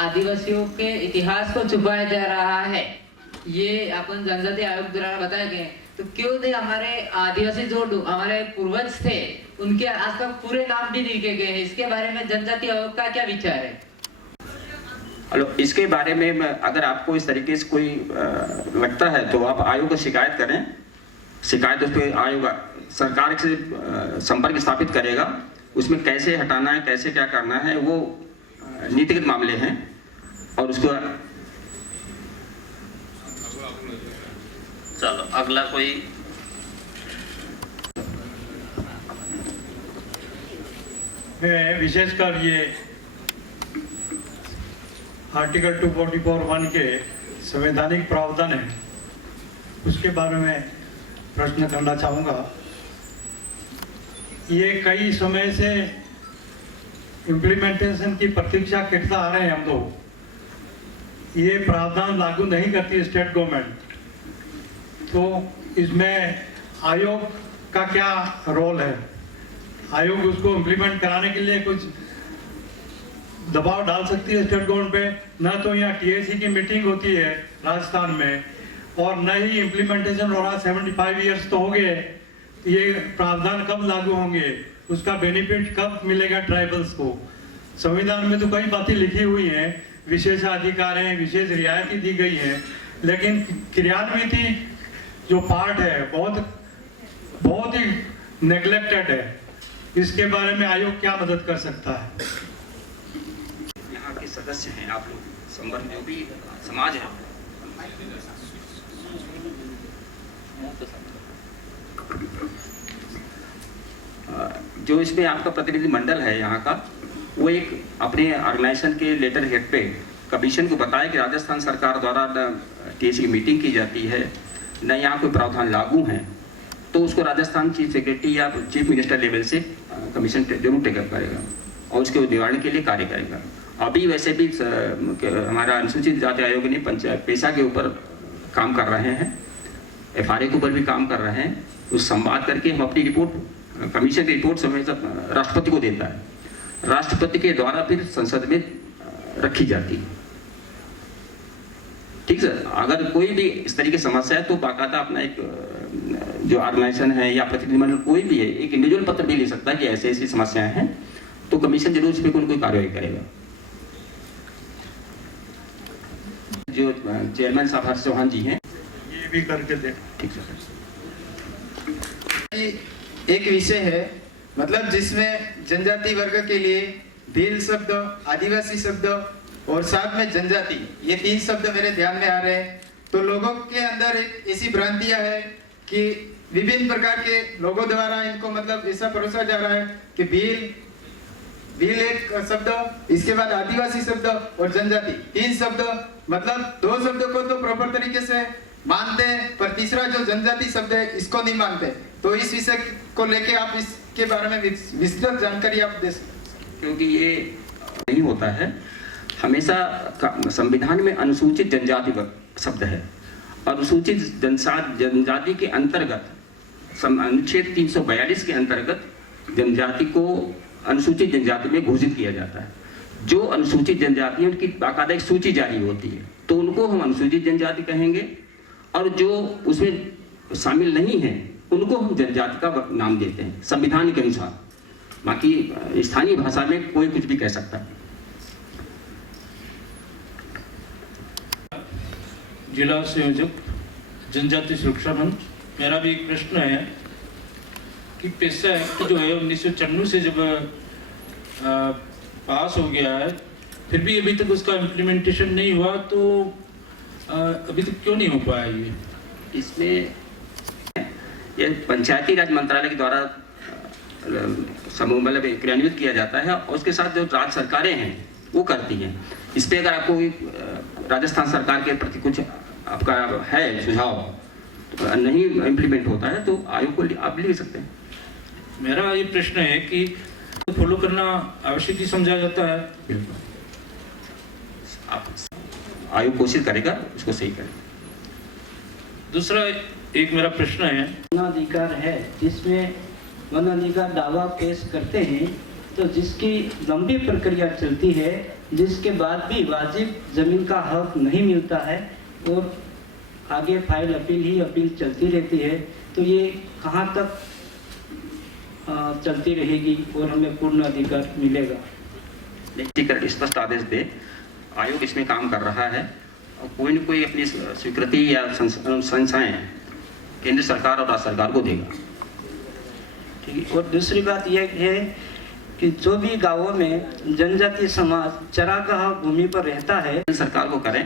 आदिवासियों के इतिहास को छुपाया जा रहा है, ये अपन जनजाति आयोग द्वारा बताया गया। तो क्यों नहीं हमारे आदिवासी जो हमारे पूर्वज थे उनके आज तक पूरे नाम भी लिखे गए हैं, इसके बारे में जनजाति आयोग का क्या विचार है? हेलो, इसके बारे में अगर आपको इस तरीके से कोई लगता है तो आप आयोग को शिकायत करें। शिकायत उस पर आयोग सरकार से संपर्क स्थापित करेगा। उसमें कैसे हटाना है, कैसे क्या करना है, वो नीतिगत मामले हैं और उसको। चलो अगला कोई। विशेषकर ये आर्टिकल 244(1) के संवैधानिक प्रावधान है, उसके बारे में प्रश्न करना चाहूँगा। ये कई समय से इम्प्लीमेंटेशन की प्रतीक्षा करता आ रहे हैं हम लोग। ये प्रावधान लागू नहीं करती स्टेट गवर्नमेंट, तो इसमें आयोग का क्या रोल है? आयोग उसको इम्प्लीमेंट कराने के लिए कुछ दबाव डाल सकती है स्टेट गवर्नमेंट पे? न तो यहाँ TAC की मीटिंग होती है राजस्थान में, और न ही इम्प्लीमेंटेशन हो रहा। 75 ईयर्स तो हो गए। ये प्रावधान कब लागू होंगे, उसका बेनिफिट कब मिलेगा ट्राइबल्स को? संविधान में तो कई बातें लिखी हुई हैं, विशेष अधिकार हैं, विशेष रियायतें दी गई हैं, लेकिन क्रियान्विति जो पार्ट है बहुत ही नेग्लेक्टेड है। इसके बारे में आयोग क्या मदद कर सकता है? यहाँ के सदस्य हैं आप लोग, संवर्ग जो भी समाज है, जो इसमें आपका प्रतिनिधि मंडल है यहाँ का, वो एक अपने ऑर्गेनाइजेशन के लेटर हेड पे कमीशन को बताया कि राजस्थान सरकार द्वारा TAC की मीटिंग की जाती है, न यहाँ कोई प्रावधान लागू हैं, तो उसको राजस्थान चीफ सेक्रेटरी या चीफ मिनिस्टर लेवल से कमीशन जरूर टेकअप करेगा और उसके निवारण के लिए कार्य करेगा। अभी वैसे भी हमारा अनुसूचित जाति आयोग ने पंचायत पेशा के ऊपर काम कर रहे हैं, FRA के ऊपर भी काम कर रहे हैं। उस संवाद करके हम अपनी रिपोर्ट, कमीशन की रिपोर्ट समय राष्ट्रपति को देता है, राष्ट्रपति के द्वारा फिर संसद में रखी जाती है। ठीक सर, अगर कोई भी इस तरीके की समस्या है तो बाकायदा अपना एक जो ऑर्गेनाइजेशन है या प्रतिनिधिमंडल कोई भी है, एक इंडिविजुअल पत्र भी ले सकता है कि ऐसी ऐसी समस्याएं हैं, तो कमीशन जरूर इस पर कोई कार्रवाई करेगा। जो चेयरमैन साहब हर्ष चौहान जी हैं, ये भी करके दे। ठीक सर। एक विषय है, मतलब जिसमें जनजाति वर्ग के लिए भील शब्द, आदिवासी शब्द और साथ में जनजाति, ये 3 शब्द मेरे ध्यान में आ रहे हैं। तो लोगों के अंदर एक ऐसी भ्रांतियां है कि विभिन्न प्रकार के लोगों द्वारा इनको मतलब ऐसा परोसा जा रहा है कि भील एक शब्द, इसके बाद आदिवासी शब्द और जनजाति 3 शब्द, मतलब 2 शब्दों को तो प्रॉपर तरीके से मानते हैं, पर तीसरा जो जनजाति शब्द है इसको नहीं मानते। तो इस विषय को लेके आप इसके बारे में विस्तृत जानकारी आप दे सकते? क्योंकि ये नहीं होता है, हमेशा संविधान में अनुसूचित जनजाति शब्द है। अनुसूचित जनजाति के अंतर्गत अनुच्छेद 342 के अंतर्गत जनजाति को अनुसूचित जनजाति में घोषित किया जाता है। जो अनुसूचित जनजाति है उनकी बाकायदा एक सूची जारी होती है, तो उनको हम अनुसूचित जनजाति कहेंगे, और जो उसमें शामिल नहीं है उनको हम जनजाति का नाम देते हैं संविधान के अनुसार। बाकी स्थानीय भाषा में कोई कुछ भी कह सकता है। जिला संयोजक जनजाति सुरक्षा मंच, मेरा भी एक प्रश्न है कि पेशा एक्ट जो है 1994 से जब पास हो गया है, फिर भी अभी तक उसका इम्प्लीमेंटेशन नहीं हुआ, तो अभी तक क्यों नहीं हो पाया ये? इसमें ये पंचायती राज मंत्रालय के द्वारा समूह मतलब क्रियान्वित किया जाता है, और उसके साथ जो राज्य सरकारें हैं वो करती हैं। इस पर अगर आपको राजस्थान सरकार के प्रति कुछ आपका है सुझाव, तो नहीं इम्प्लीमेंट होता है तो आयोग को आप लिख सकते हैं। मेरा ये प्रश्न है कि फॉलो करना आवश्यक ही समझा जाता है। बिल्कुल, आप आयोग कोशिश करेगा उसको सही करेगा। दूसरा एक मेरा प्रश्न है, वनाधिकार है जिसमें वनाधिकार दावा पेश करते हैं, तो जिसकी लंबी प्रक्रिया चलती है जिसके बाद भी वाजिब ज़मीन का हक नहीं मिलता है और आगे फाइल अपील चलती रहती है, तो ये कहाँ तक चलती रहेगी और हमें पूर्ण अधिकार मिलेगा? निश्चित स्पष्ट आदेश दे। आयोग इसमें काम कर रहा है और कोई न कोई अपनी स्वीकृति या संस्थाएं केंद्र सरकार और राज्य सरकार को देगा। ठीक है। और दूसरी बात यह है कि जो भी गांवों में जनजातीय समाज चरागाह भूमि पर रहता है, केंद्र सरकार को करें,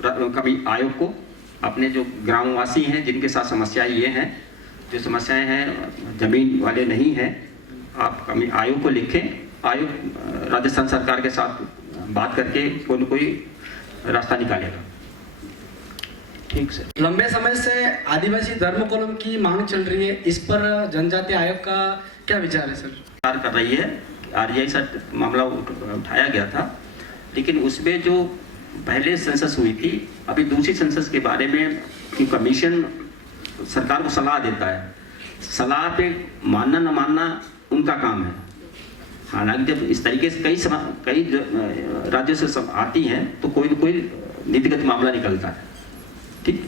कभी आयोग को, अपने जो ग्रामवासी हैं जिनके साथ समस्याएं ये हैं, जो समस्याएं हैं जमीन वाले नहीं हैं, आप कभी आयोग को लिखें। आयोग राजस्थान सरकार के साथ बात करके कोई न कोई रास्ता निकालेगा। ठीक सर। लंबे समय से आदिवासी धर्म कॉलम की मांग चल रही है, इस पर जनजातीय आयोग का क्या विचार है सर? सरकार कर रही है। आरजीआई से मामला उठाया गया था, लेकिन उसमें जो पहले सेंसस हुई थी, अभी दूसरी सेंसस के बारे में कि कमीशन सरकार को सलाह देता है, सलाह पे मानना न मानना उनका काम है। हालांकि जब इस तरीके से कई राज्यों से सब आती हैं तो कोई न कोई नीतिगत मामला निकलता है। ठीक।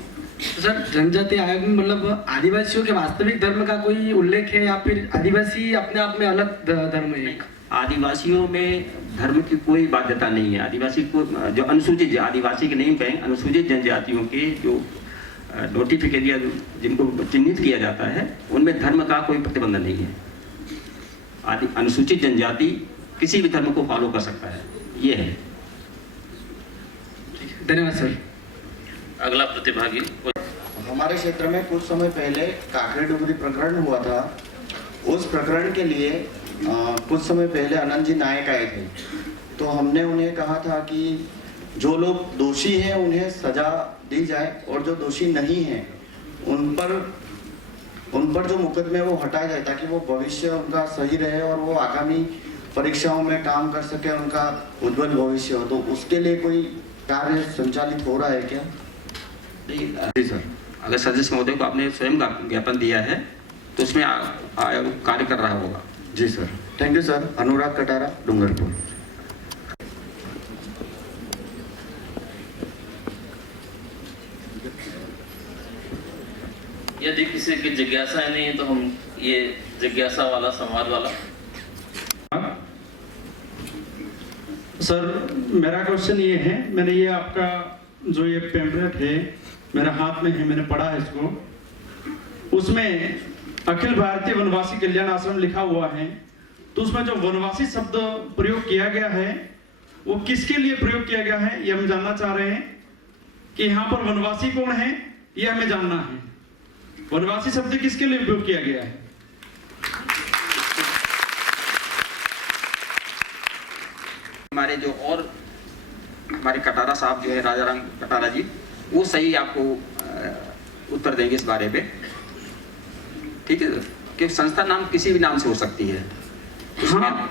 तो सर, जनजातीय आयोग में मतलब आदिवासियों के वास्तविक धर्म का कोई उल्लेख है या फिर आदिवासी अपने आप में अलग धर्म है? आदिवासियों में धर्म की कोई बाध्यता नहीं है। आदिवासी को जो अनुसूचित, आदिवासी के नहीं कहें, अनुसूचित जनजातियों के जो नोटिफिकेशन जिनको चिन्हित किया जाता है, उनमें धर्म का कोई प्रतिबंध नहीं है। अनुसूचित जनजाति किसी भी धर्म को फॉलो कर सकता है, ये है। धन्यवाद सर। अगला प्रतिभागी। हमारे क्षेत्र में कुछ समय पहले काकरे डुगरी प्रकरण हुआ था। उस प्रकरण के लिए कुछ समय पहले अनंत जी नायक आए थे, तो हमने उन्हें कहा था कि जो लोग दोषी हैं उन्हें सजा दी जाए और जो दोषी नहीं हैं उन पर जो मुकदमे वो हटाए जाए, ताकि वो भविष्य उनका सही रहे और वो आगामी परीक्षाओं में काम कर सके, उनका उज्जवल भविष्य हो। तो उसके लिए कोई कार्य संचालित हो रहा है क्या? जी सर, अगर सदस्य महोदय को आपने स्वयं ज्ञापन दिया है तो उसमें आयोग कार्य कर रहा होगा। जी सर, थैंक यू सर। अनुराग कटारा, डूंगरपुर। यदि किसी की जिज्ञासा नहीं है तो हम ये जिज्ञासा वाला संवाद वाला। सर, मेरा क्वेश्चन ये है, मैंने ये आपका जो ये पैम्फलेट है मेरे हाथ में है, मैंने पढ़ा है इसको, उसमें अखिल भारतीय वनवासी कल्याण आश्रम लिखा हुआ है, तो उसमें जो वनवासी शब्द प्रयोग किया गया है वो किसके लिए प्रयोग किया गया है, ये हम जानना चाह रहे हैं कि यहाँ पर वनवासी कौन है, ये हमें जानना है। वनवासी शब्द किसके लिए प्रयोग किया गया है? हमारे जो और हमारे कटारा साहब जो है, राजा राम कटारा जी, वो सही आपको उत्तर देंगे इस बारे में। ठीक है, कि संस्था नाम किसी भी नाम से हो सकती है। हाँ,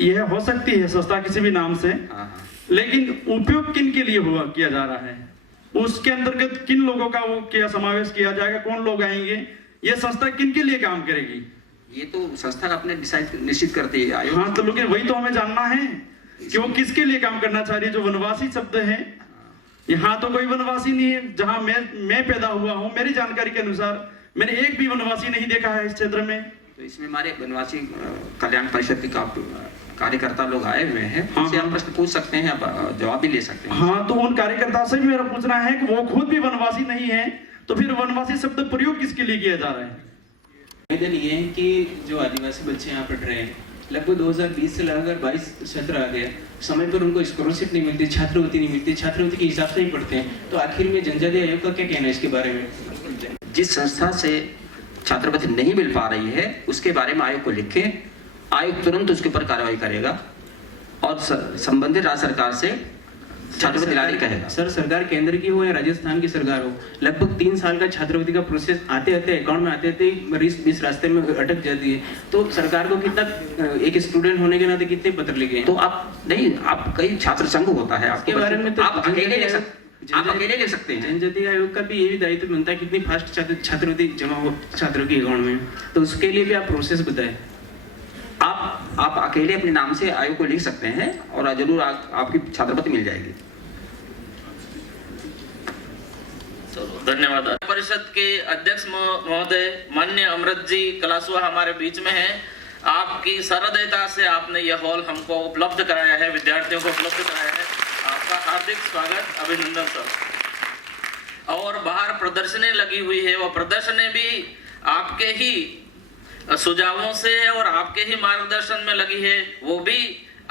यह हो सकती है संस्था किसी भी नाम से। हाँ। लेकिन उपयोग किन के लिए हुआ किया जा रहा है, उसके अंतर्गत किन लोगों का वो क्या समावेश किया जाएगा, कौन लोग आएंगे, ये संस्था किन के लिए काम करेगी? ये तो संस्था अपने निश्चित करती है आयोग। हाँ, तो लेकिन वही तो हमें जानना है कि वो किसके लिए काम करना चाह रही है। जो वनवासी शब्द है, यहाँ तो कोई वनवासी नहीं है। जहाँ मैं पैदा हुआ हूँ, मेरी जानकारी के अनुसार मैंने एक भी वनवासी नहीं देखा है इस क्षेत्र में। तो इसमें हमारे वनवासी कल्याण परिषद के कार्यकर्ता लोग आए हुए हैं, उनसे आप प्रश्न पूछ सकते हैं, आप जवाब भी ले सकते हैं। हाँ, तो उन कार्यकर्ता से भी मेरा पूछना है कि वो खुद भी वनवासी नहीं है, तो फिर वनवासी शब्द प्रयोग किसके लिए किया जा रहा है? निवेदन ये है कि जो आदिवासी बच्चे यहाँ पढ़ रहे हैं, लगभग 2020 से लगाकर 22 सत्र आ गया, समय पर उनको स्कॉलरशिप नहीं मिलती, छात्रवृत्ति नहीं मिलती, छात्रवृत्ति के हिसाब से ही पढ़ते हैं। तो आखिर में जनजातीय आयोग का क्या कहना है इसके बारे में? जिस संस्था से छात्रवृत्ति नहीं मिल पा रही है उसके बारे में आयोग को लिखें, आयोग तुरंत उसके ऊपर कार्रवाई करेगा और संबंधित राज्य सरकार से छात्रवृत्ति दिलाने कहेगा। सर, सरकार केंद्र की हो या राजस्थान की सरकार हो, लगभग 3 साल का छात्रवृत्ति का प्रोसेस आते आते अकाउंट में आते आते बीच रास्ते में अटक जाती है। तो सरकार को कितना, एक स्टूडेंट होने के नाते कितने पत्र लिखे? तो आप नहीं, आप कई छात्र संघ होता है, आपके बारे में तो आप अकेले ले सकते हैं। जनजातीय आयोग का भी यही दायित्व बनता है कितनी फास्ट छात्रवृत्ति जमा हो छात्रों के अकाउंट में, तो उसके लिए भी आप प्रोसेस बताएं। आप आप अकेले अपने नाम से आयोग को लिख सकते हैं और जरूर आपकी छात्रवृत्ति मिल जाएगी। धन्यवाद। परिषद के अध्यक्ष महोदय माननीय अमृत जी कलासुआ हमारे बीच में हैं। आपकी सहृदयता से आपने यह हॉल हमको उपलब्ध कराया है, विद्यार्थियों को उपलब्ध कराया है। आपका हार्दिक स्वागत, अभिनंदन सर। और बाहर प्रदर्शनी लगी हुई है, वो प्रदर्शनी भी आपके ही सुझावों से और आपके ही मार्गदर्शन में लगी है। वो भी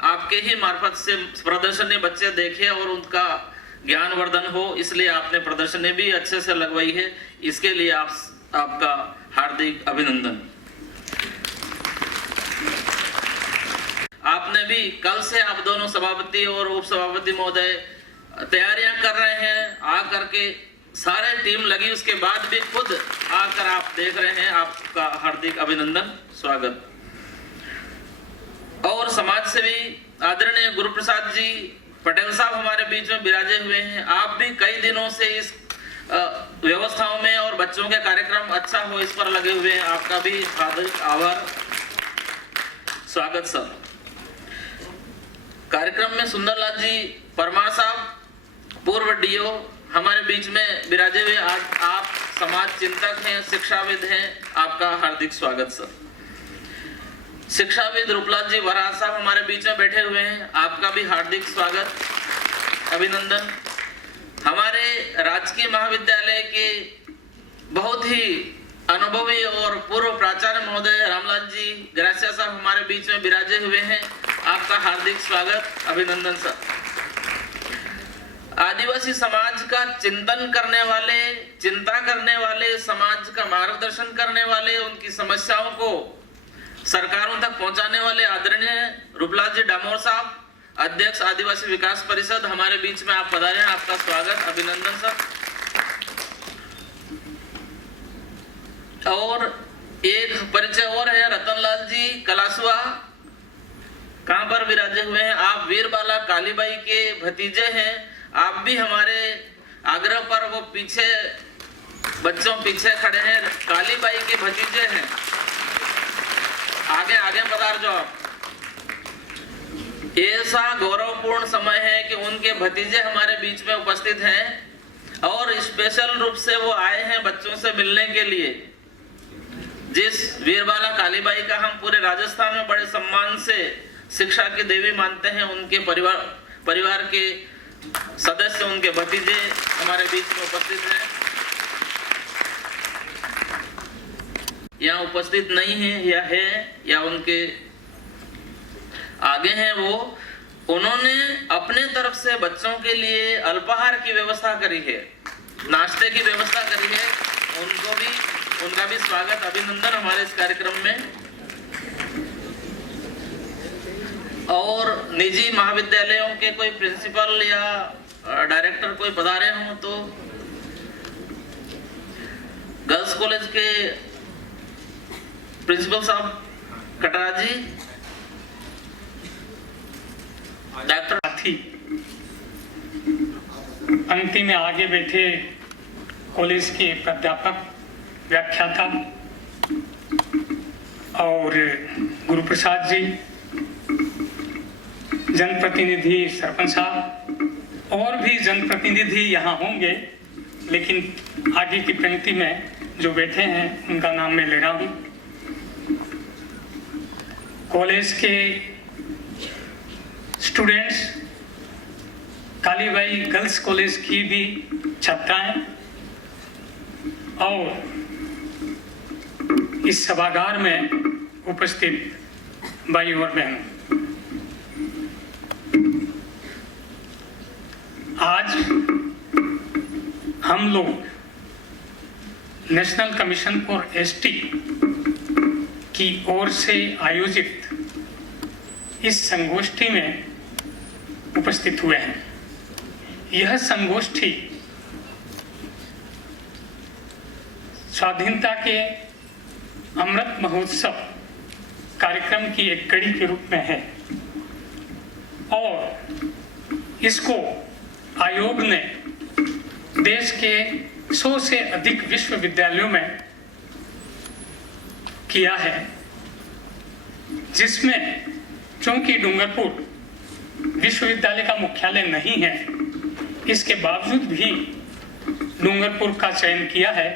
आपके ही मार्फत से प्रदर्शनी बच्चे देखें और उनका ज्ञानवर्धन हो, इसलिए आपने प्रदर्शनी भी अच्छे से लगवाई है। इसके लिए आपका हार्दिक अभिनंदन। आपने भी कल से आप दोनों सभापति और उप सभापति महोदय तैयारियां कर रहे हैं, आकर के सारे टीम लगी, उसके बाद भी खुद आकर आप देख रहे हैं। आपका हार्दिक अभिनंदन, स्वागत। और समाज सेवी आदरणीय गुरुप्रसाद जी पटेल साहब हमारे बीच में विराजे हुए हैं। आप भी कई दिनों से इस व्यवस्थाओं में और बच्चों के कार्यक्रम अच्छा हो इस पर लगे हुए हैं। आपका भी हार्दिक आभार, स्वागत सर। कार्यक्रम में सुंदरलाल जी परमार साहब पूर्व डीओ हमारे बीच में विराजे हुए। आज आप समाज चिंतक हैं, शिक्षाविद हैं, आपका हार्दिक स्वागत सर। शिक्षाविद रूपलाल जी वराज साहब हमारे बीच में बैठे हुए हैं, आपका भी हार्दिक स्वागत, अभिनंदन। हमारे राजकीय महाविद्यालय के बहुत ही अनुभवी और पूर्व प्राचार्य महोदय रामलाल जी ग्रासिया साहब हमारे बीच में विराजे हुए हैं, आपका हार्दिक स्वागत, अभिनंदन सर। आदिवासी समाज का चिंतन करने वाले, चिंता करने वाले, समाज का मार्गदर्शन करने वाले, उनकी समस्याओं को सरकारों तक पहुंचाने वाले आदरणीय रूपलाल जी डामोर साहब, अध्यक्ष आदिवासी विकास परिषद हमारे बीच में आप पधारे हैं, आपका स्वागत, अभिनंदन सर। और एक परिचय और है, रतनलाल जी कलासुआ कहां पर विराजे हुए हैं? आप वीरबाला कालीबाई के भतीजे हैं। आप भी हमारे आग्रह पर वो पीछे बच्चों पीछे खड़े हैं, कालीबाई के भतीजे हैं। आगे आगे पधार जो आप। ऐसा गौरवपूर्ण समय है कि उनके भतीजे हमारे बीच में उपस्थित हैं और स्पेशल रूप से वो आए हैं बच्चों से मिलने के लिए। जिस वीरबाला कालीबाई का हम पूरे राजस्थान में बड़े सम्मान से शिक्षा की देवी मानते हैं, उनके परिवार के सदस्य, उनके भतीजे हमारे बीच में उपस्थित हैं। यहाँ उपस्थित नहीं है या उनके आगे हैं, वो उन्होंने अपने तरफ से बच्चों के लिए अल्पाहार की व्यवस्था करी है, नाश्ते की व्यवस्था करी है। उनका भी स्वागत, अभिनंदन हमारे इस कार्यक्रम में। और निजी महाविद्यालयों के कोई प्रिंसिपल या डायरेक्टर कोई पधारे हों तो गर्ल्स कॉलेज के प्रिंसिपल साहब कटरा जी, डॉक्टर साथी, पंक्ति में आगे बैठे कॉलेज के प्राध्यापक, व्याख्याता और गुरुप्रसाद जी, जनप्रतिनिधि सरपंच साहब और भी जनप्रतिनिधि यहाँ होंगे, लेकिन आगे की पंक्ति में जो बैठे हैं उनका नाम मैं ले रहा हूँ। कॉलेज के स्टूडेंट्स, कालीबाई गर्ल्स कॉलेज की भी छात्राएं और इस सभागार में उपस्थित भाई और बहनों, आज हम लोग नेशनल कमीशन फॉर एसटी की ओर से आयोजित इस संगोष्ठी में उपस्थित हुए हैं। यह संगोष्ठी स्वाधीनता के अमृत महोत्सव कार्यक्रम की एक कड़ी के रूप में है और इसको आयोग ने देश के 100 से अधिक विश्वविद्यालयों में किया है। जिसमें चूंकि डूंगरपुर विश्वविद्यालय का मुख्यालय नहीं है, इसके बावजूद भी डूंगरपुर का चयन किया है,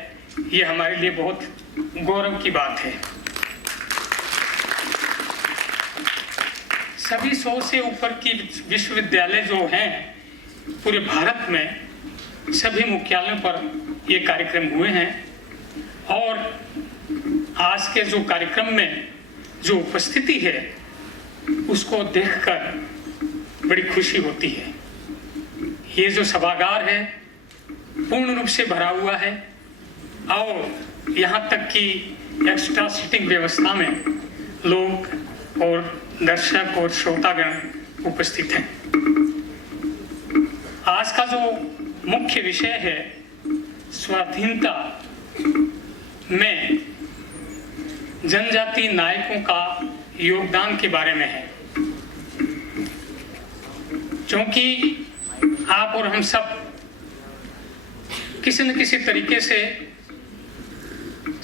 ये हमारे लिए बहुत गौरव की बात है। सभी 100 से ऊपर की विश्वविद्यालय जो हैं पूरे भारत में, सभी मुख्यालयों पर ये कार्यक्रम हुए हैं और आज के जो कार्यक्रम में जो उपस्थिति है उसको देखकर बड़ी खुशी होती है। ये जो सभागार है पूर्ण रूप से भरा हुआ है और यहाँ तक कि एक्स्ट्रा सीटिंग व्यवस्था में लोग और दर्शक और श्रोतागण उपस्थित हैं। आज का जो मुख्य विषय है स्वाधीनता में जनजाति नायकों का योगदान के बारे में है। क्योंकि आप और हम सब किसी न किसी तरीके से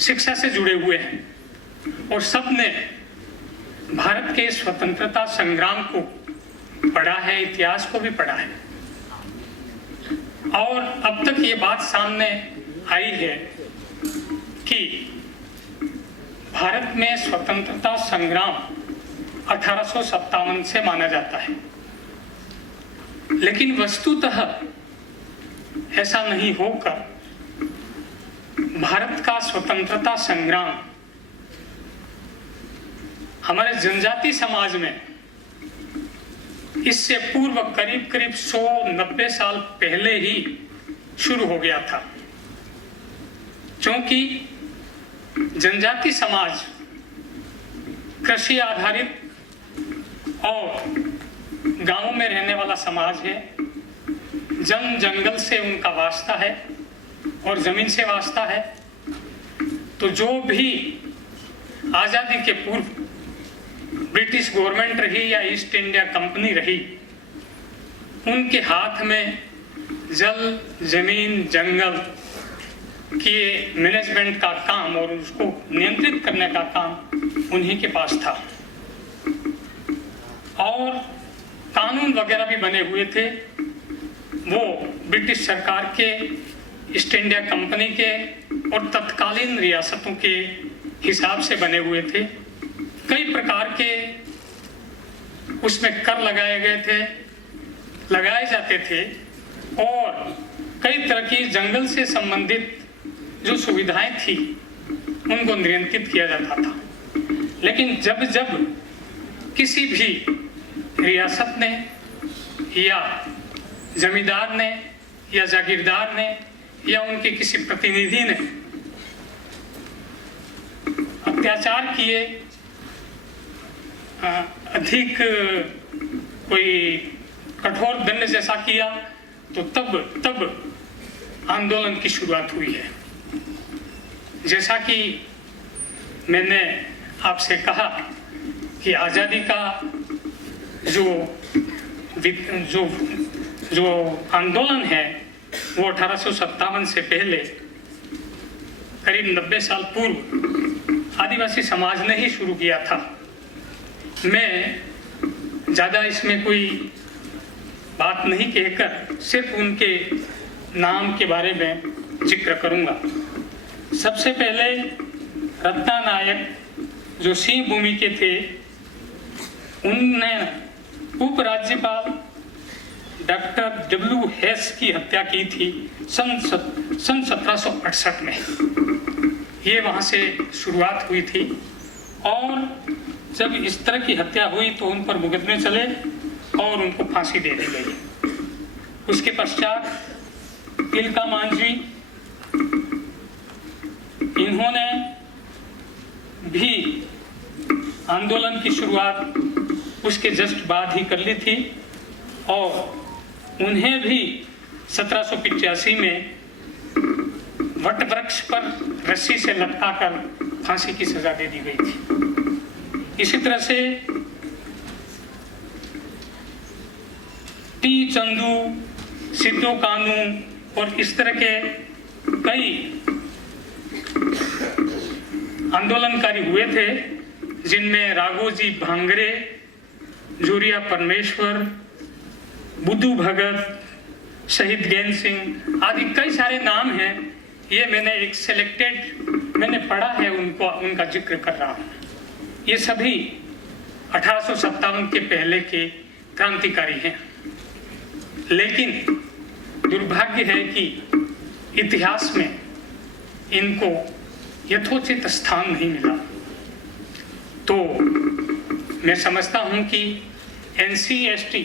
शिक्षा से जुड़े हुए हैं और सब ने भारत के स्वतंत्रता संग्राम को पढ़ा है, इतिहास को भी पढ़ा है और अब तक ये बात सामने आई है कि भारत में स्वतंत्रता संग्राम 1857 से माना जाता है, लेकिन वस्तुतः ऐसा नहीं होकर भारत का स्वतंत्रता संग्राम हमारे जनजाति समाज में इससे पूर्व करीब 190 साल पहले ही शुरू हो गया था। क्योंकि जनजाति समाज कृषि आधारित और गांवों में रहने वाला समाज है। जंगल से उनका वास्ता है और जमीन से वास्ता है। तो जो भी आजादी के पूर्व ब्रिटिश गवर्नमेंट रही या ईस्ट इंडिया कंपनी रही, उनके हाथ में जल, जमीन, जंगल के मैनेजमेंट का काम और उसको नियंत्रित करने का काम उन्हीं के पास था और कानून वगैरह भी बने हुए थे। वो ब्रिटिश सरकार के, ईस्ट इंडिया कंपनी के और तत्कालीन रियासतों के हिसाब से बने हुए थे। कई प्रकार के उसमें कर लगाए गए थे, लगाए जाते थे और कई तरह की जंगल से संबंधित जो सुविधाएं थी उनको नियंत्रित किया जाता था। लेकिन जब जब किसी भी रियासत ने या जमींदार ने या जागीरदार ने या उनके किसी प्रतिनिधि ने अत्याचार किए, अधिक कोई कठोर दंड जैसा किया, तो तब आंदोलन की शुरुआत हुई है। जैसा कि मैंने आपसे कहा कि आज़ादी का जो आंदोलन है वो 1857 से पहले करीब 90 साल पूर्व आदिवासी समाज ने ही शुरू किया था। मैं ज़्यादा इसमें कोई बात नहीं कहकर सिर्फ उनके नाम के बारे में जिक्र करूंगा। सबसे पहले रत्ना नायक जो सिंह भूमि के थे, उनने उपराज्यपाल डॉक्टर डब्ल्यू हेस की हत्या की थी सन 1768 में। ये वहाँ से शुरुआत हुई थी और जब इस तरह की हत्या हुई तो उन पर मुकदमे चले और उनको फांसी दे दी गई। उसके पश्चात तिलका मांझी, इन्होंने भी आंदोलन की शुरुआत उसके जस्ट बाद ही कर ली थी और उन्हें भी 1785 में वट वृक्ष पर रस्सी से लटकाकर फांसी की सजा दे दी गई थी। इसी तरह से टी चंदू, सिद्धू कानू और इस तरह के कई आंदोलनकारी हुए थे जिनमें राघोजी भांगरे, जोरिया परमेश्वर, बुद्धू भगत, शहीद ज्ञान सिंह आदि कई सारे नाम हैं। ये मैंने एक सिलेक्टेड मैंने पढ़ा है, उनका जिक्र कर रहा हूँ। ये सभी 1857 के पहले के क्रांतिकारी हैं, लेकिन दुर्भाग्य है कि इतिहास में इनको यथोचित स्थान नहीं मिला। तो मैं समझता हूं कि NCST,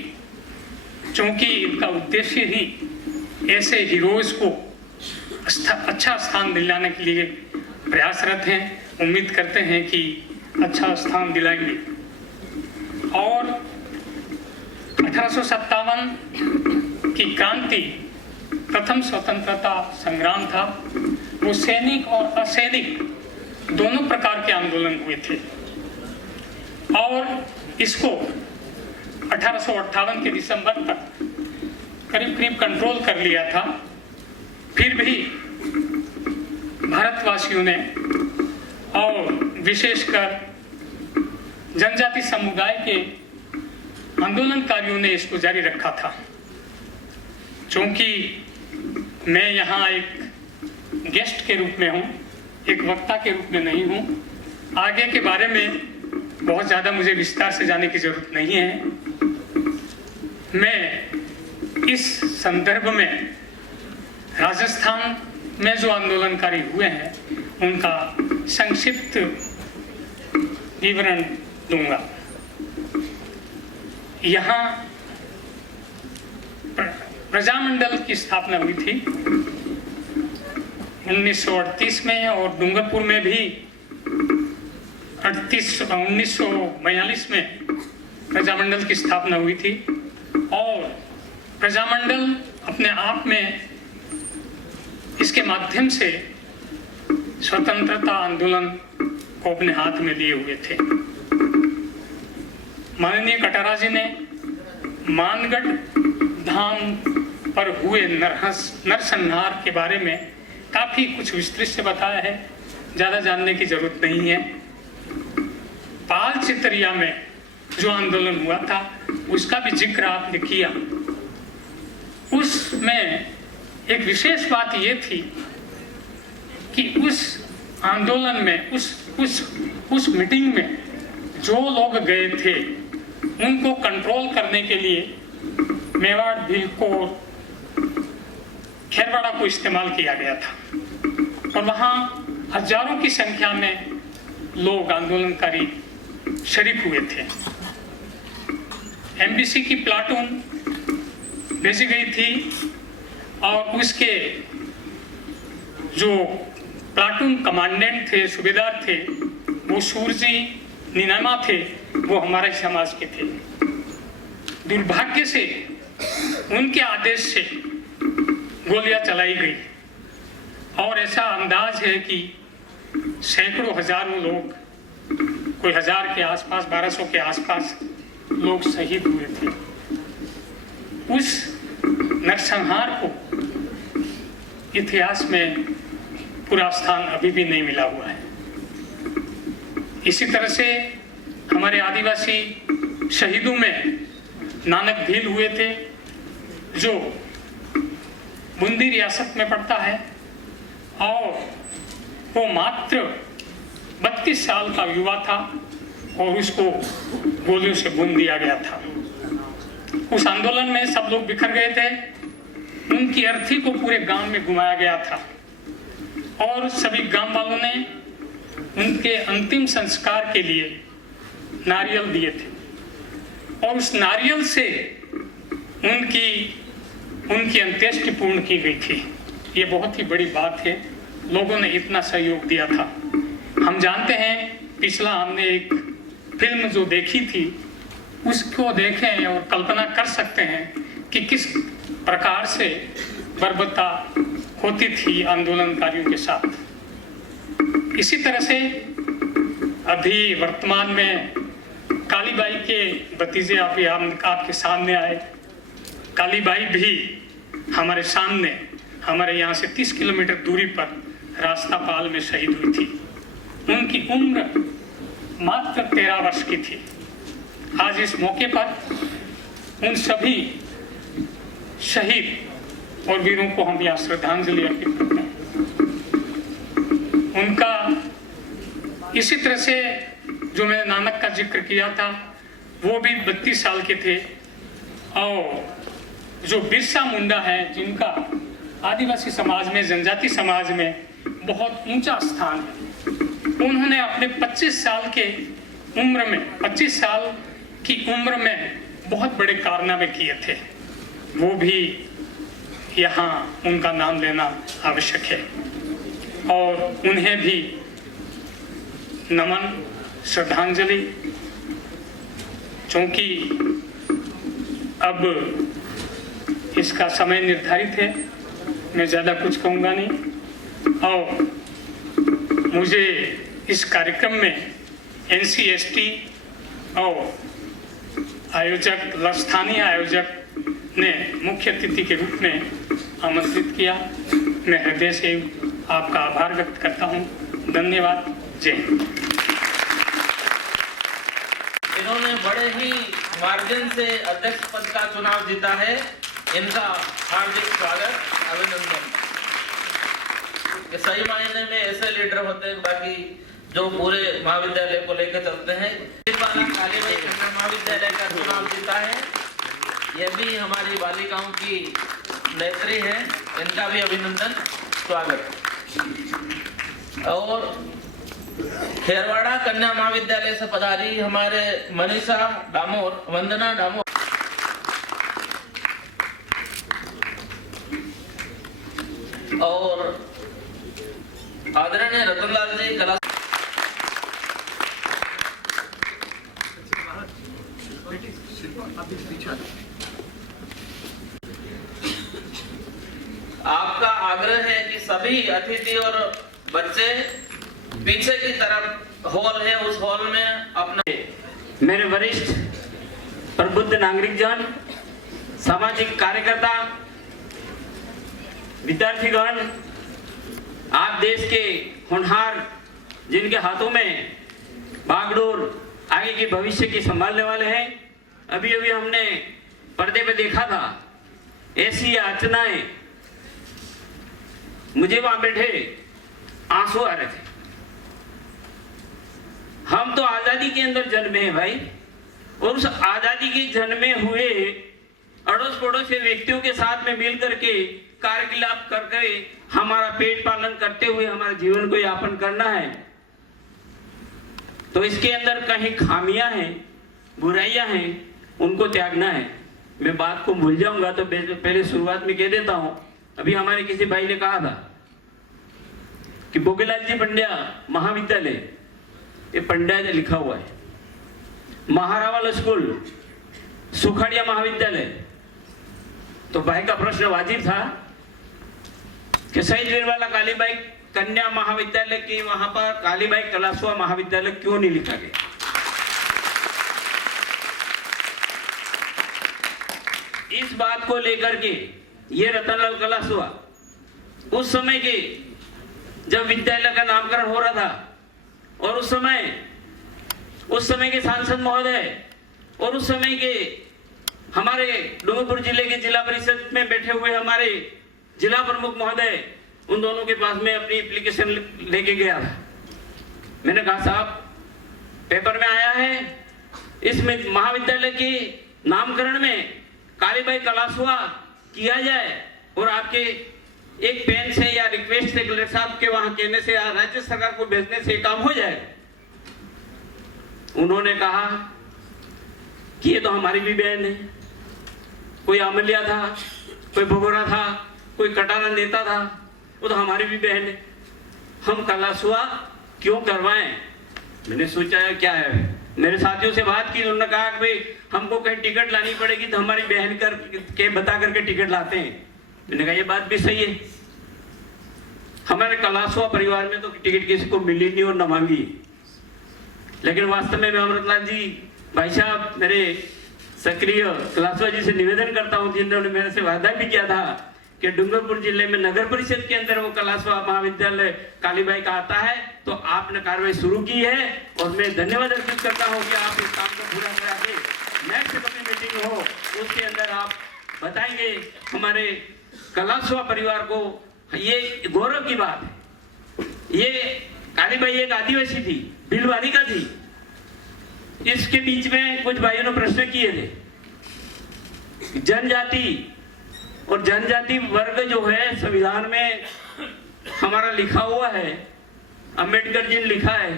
चूंकि इनका उद्देश्य ही ऐसे हीरोज को अच्छा स्थान दिलाने के लिए प्रयासरत हैं, उम्मीद करते हैं कि अच्छा स्थान दिलाएंगे। और 1857 की क्रांति प्रथम स्वतंत्रता संग्राम था। वो सैनिक और असैनिक दोनों प्रकार के आंदोलन हुए थे और इसको 1858 के दिसंबर तक करीब कंट्रोल कर लिया था। फिर भी भारतवासियों ने और विशेषकर जनजाति समुदाय के आंदोलनकारियों ने इसको जारी रखा था। क्योंकि मैं यहाँ एक गेस्ट के रूप में हूँ, एक वक्ता के रूप में नहीं हूँ, आगे के बारे में बहुत ज़्यादा मुझे विस्तार से जाने की जरूरत नहीं है। मैं इस संदर्भ में राजस्थान में जो आंदोलनकारी हुए हैं उनका संक्षिप्त विवरण दूंगा। यहाँ प्रजामंडल की स्थापना हुई थी 1938 में और डूंगरपुर में भी 1942 में प्रजामंडल की स्थापना हुई थी। और प्रजामंडल अपने आप में इसके माध्यम से स्वतंत्रता आंदोलन को अपने हाथ में लिए हुए थे। माननीय कटारा जी ने मानगढ़ धाम पर हुए नरसंहार के बारे में काफी कुछ विस्तृत से बताया है, ज्यादा जानने की जरूरत नहीं है। पाल चितरिया में जो आंदोलन हुआ था उसका भी जिक्र आपने किया। उसमें एक विशेष बात ये थी कि उस आंदोलन में उस मीटिंग में जो लोग गए थे उनको कंट्रोल करने के लिए मेवाड़, भीलकोर, खेरवाड़ा को इस्तेमाल किया गया था और वहाँ हजारों की संख्या में लोग आंदोलनकारी शरीक हुए थे। MBC की प्लाटून भेजी गई थी और उसके जो प्लाटून कमांडेंट थे, सूबेदार थे, वो सूरजी निनामा थे, वो हमारे समाज के थे। दुर्भाग्य से उनके आदेश से गोलियां चलाई गई और ऐसा अंदाज है कि सैकड़ों हजारों लोग, कोई 1000 के आसपास, 1200 के आसपास लोग शहीद हुए थे। उस नरसंहार को इतिहास में पूरा स्थान अभी भी नहीं मिला हुआ है। इसी तरह से हमारे आदिवासी शहीदों में नानक भील हुए थे, जो बूंदी रियासत में पड़ता है और वो मात्र 32 साल का युवा था और उसको गोलियों से भून दिया गया था। उस आंदोलन में सब लोग बिखर गए थे, उनकी अर्थी को पूरे गांव में घुमाया गया था और सभी गांव वालों ने उनके अंतिम संस्कार के लिए नारियल दिए थे और उस नारियल से उनकी अंत्येष्टि पूर्ण की गई थी। ये बहुत ही बड़ी बात है, लोगों ने इतना सहयोग दिया था। हम जानते हैं, पिछला हमने एक फिल्म जो देखी थी उसको देखें और कल्पना कर सकते हैं कि किस प्रकार से बर्बरता होती थी आंदोलनकारियों के साथ। इसी तरह से अभी वर्तमान में कालीबाई के भतीजे आपके सामने आए। कालीबाई भी हमारे सामने, हमारे यहाँ से 30 किलोमीटर दूरी पर रास्तापाल में शहीद हुई थी। उनकी उम्र मात्र 13 वर्ष की थी। आज इस मौके पर उन सभी शहीद और वीरों को हम यहाँ श्रद्धांजलि अर्पित करते हैं। उनका इसी तरह से जो मैंने नानक का जिक्र किया था, वो भी 32 साल के थे। और जो बिरसा मुंडा है, जिनका आदिवासी समाज में, जनजाति समाज में बहुत ऊंचा स्थान है, उन्होंने अपने 25 साल के उम्र में, 25 साल की उम्र में बहुत बड़े कारनामे किए थे। वो भी यहाँ उनका नाम लेना आवश्यक है और उन्हें भी नमन, श्रद्धांजलि। क्योंकि अब इसका समय निर्धारित है, मैं ज़्यादा कुछ कहूँगा नहीं। और मुझे इस कार्यक्रम में NCST और आयोजक, स्थानीय आयोजक ने मुख्य अतिथि के रूप में आमंत्रित किया। मैं हृदय से आपका आभार व्यक्त करता हूँ। धन्यवाद। जय हिंद। इन्होंने बड़े ही मार्जिन से अध्यक्ष पद का चुनाव जीता है। इनका हार्दिक स्वागत, अभिनंदन। ये सही मायने में ऐसे लीडर होते हैं बाकी जो पूरे महाविद्यालय को लेकर चलते हैं। कालीबाई कन्या महाविद्यालय का चुनाव जीता है। ये भी हमारी बालिकाओं की नेत्री है, इनका भी अभिनंदन, स्वागत। और खेरवाड़ा कन्या महाविद्यालय से पधारी हमारे मनीषा डामोर, वंदना डामोर। और आदरणीय रतनलाल जी कला आपका आग्रह है कि सभी अतिथि और बच्चे पीछे की तरफ हॉल है, उस हॉल में अपने मेरे वरिष्ठ प्रबुद्ध नागरिक जन, सामाजिक कार्यकर्ता, विद्यार्थीगण, आप देश के होनहार जिनके हाथों में बागडोर आगे के भविष्य की संभालने वाले हैं। अभी अभी हमने पर्दे पे देखा था, ऐसी याचनाएं, मुझे वहां बैठे आंसू आ रहे थे। हम तो आजादी के अंदर जन्मे हैं भाई, और उस आजादी के जन्मे हुए अड़ोस पड़ोस के व्यक्तियों के साथ में मिल करके कार्यकलाप करके हमारा पेट पालन करते हुए हमारे जीवन को यापन करना है, तो इसके अंदर कहीं खामियां हैं, बुराइयां हैं, उनको त्यागना है। मैं बात को भूल जाऊंगा तो पहले शुरुआत में कह देता हूं। अभी हमारे किसी भाई ने कहा था कि भोगेलाल जी पंड्या महाविद्यालय, ये पंड्या जी लिखा हुआ है, महारावल स्कूल, सुखाड़िया महाविद्यालय। तो भाई का प्रश्न वाजिब था कि शहीद वीरवाला कालीबाई कन्या महाविद्यालय की वहां पर कालीबाई कलासुआ महाविद्यालय क्यों नहीं लिखा गया? इस बात को लेकर के ये रतनलाल कलासुआ उस समय के जब विद्यालय का नामकरण हो रहा था, और उस समय के सांसद महोदय और उस समय के हमारे डूंगरपुर जिले के जिला परिषद में बैठे हुए हमारे जिला प्रमुख महोदय, उन दोनों के पास में अपनी एप्लीकेशन लेके गया था। मैंने कहा साहब, पेपर में आया है, इसमें महाविद्यालय के नामकरण में कालीबाई कलासुआ किया जाए, और आपके एक पेन से या रिक्वेस्ट से कलेक्टर साहब के वहां कहने से या राज्य सरकार को भेजने से काम हो जाए। उन्होंने कहा कि ये तो हमारी भी बहन है, कोई अमलिया था, कोई भगोरा था, कोई कटारा नेता था, वो तो हमारी भी बहन है, हम कलासुआ क्यों करवाएं? मैंने सोचा क्या है, मेरे साथियों से बात की, उन्होंने कहा कि भाई हमको कहीं टिकट लानी पड़ेगी तो हमारी बहन के बता करके टिकट लाते हैं। मैंने कहा ये बात भी सही है, हमारे कलासुआ परिवार में तो टिकट किसी को मिली नहीं और न मांगी। लेकिन वास्तव में मैं अमृतलाल जी भाई साहब, मेरे सक्रिय कलासुआ जी से निवेदन करता हूं, जिन्होंने मेरे से वादा भी किया था कि डूंगरपुर जिले में नगर परिषद के अंदर वो कलास्वा महाविद्यालय कालीबाई का आता है, तो आपने कार्रवाई शुरू की है और मैं धन्यवाद अर्पित करता हूँ कि आप इस काम को पूरा करा के नेक्स्ट कभी मीटिंग हो उसके अंदर आप बताएंगे हमारे कलास्वा परिवार को। ये गौरव की बात है। ये कालीबाई एक आदिवासी थी, भीलवाड़ी का थी। इसके बीच में कुछ भाइयों ने प्रश्न किए थे। जनजाति और जनजाति वर्ग जो है संविधान में हमारा लिखा हुआ है, अंबेडकर जी ने लिखा है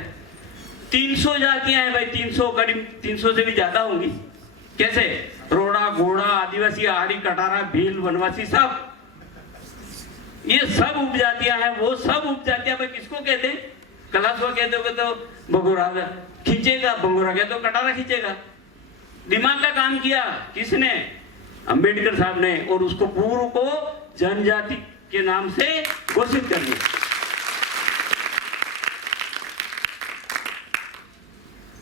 300 जातियां हैं भाई, 300 करीब 300 से भी ज्यादा होंगी। कैसे? रोड़ा, घोड़ा, आदिवासी, आहारी, कटारा, भील, वनवासी, सब ये सब उपजातियां हैं। वो सब उपजातियां भाई किसको कहते हैं? कलास्वा कहते हो तो बगोरा खींचेगा, बंगोरा कहते हो कटारा खींचेगा। दिमाग का काम किया किसने? अंबेडकर साहब ने, और उसको पूर्व को जनजाति के नाम से घोषित कर दिया।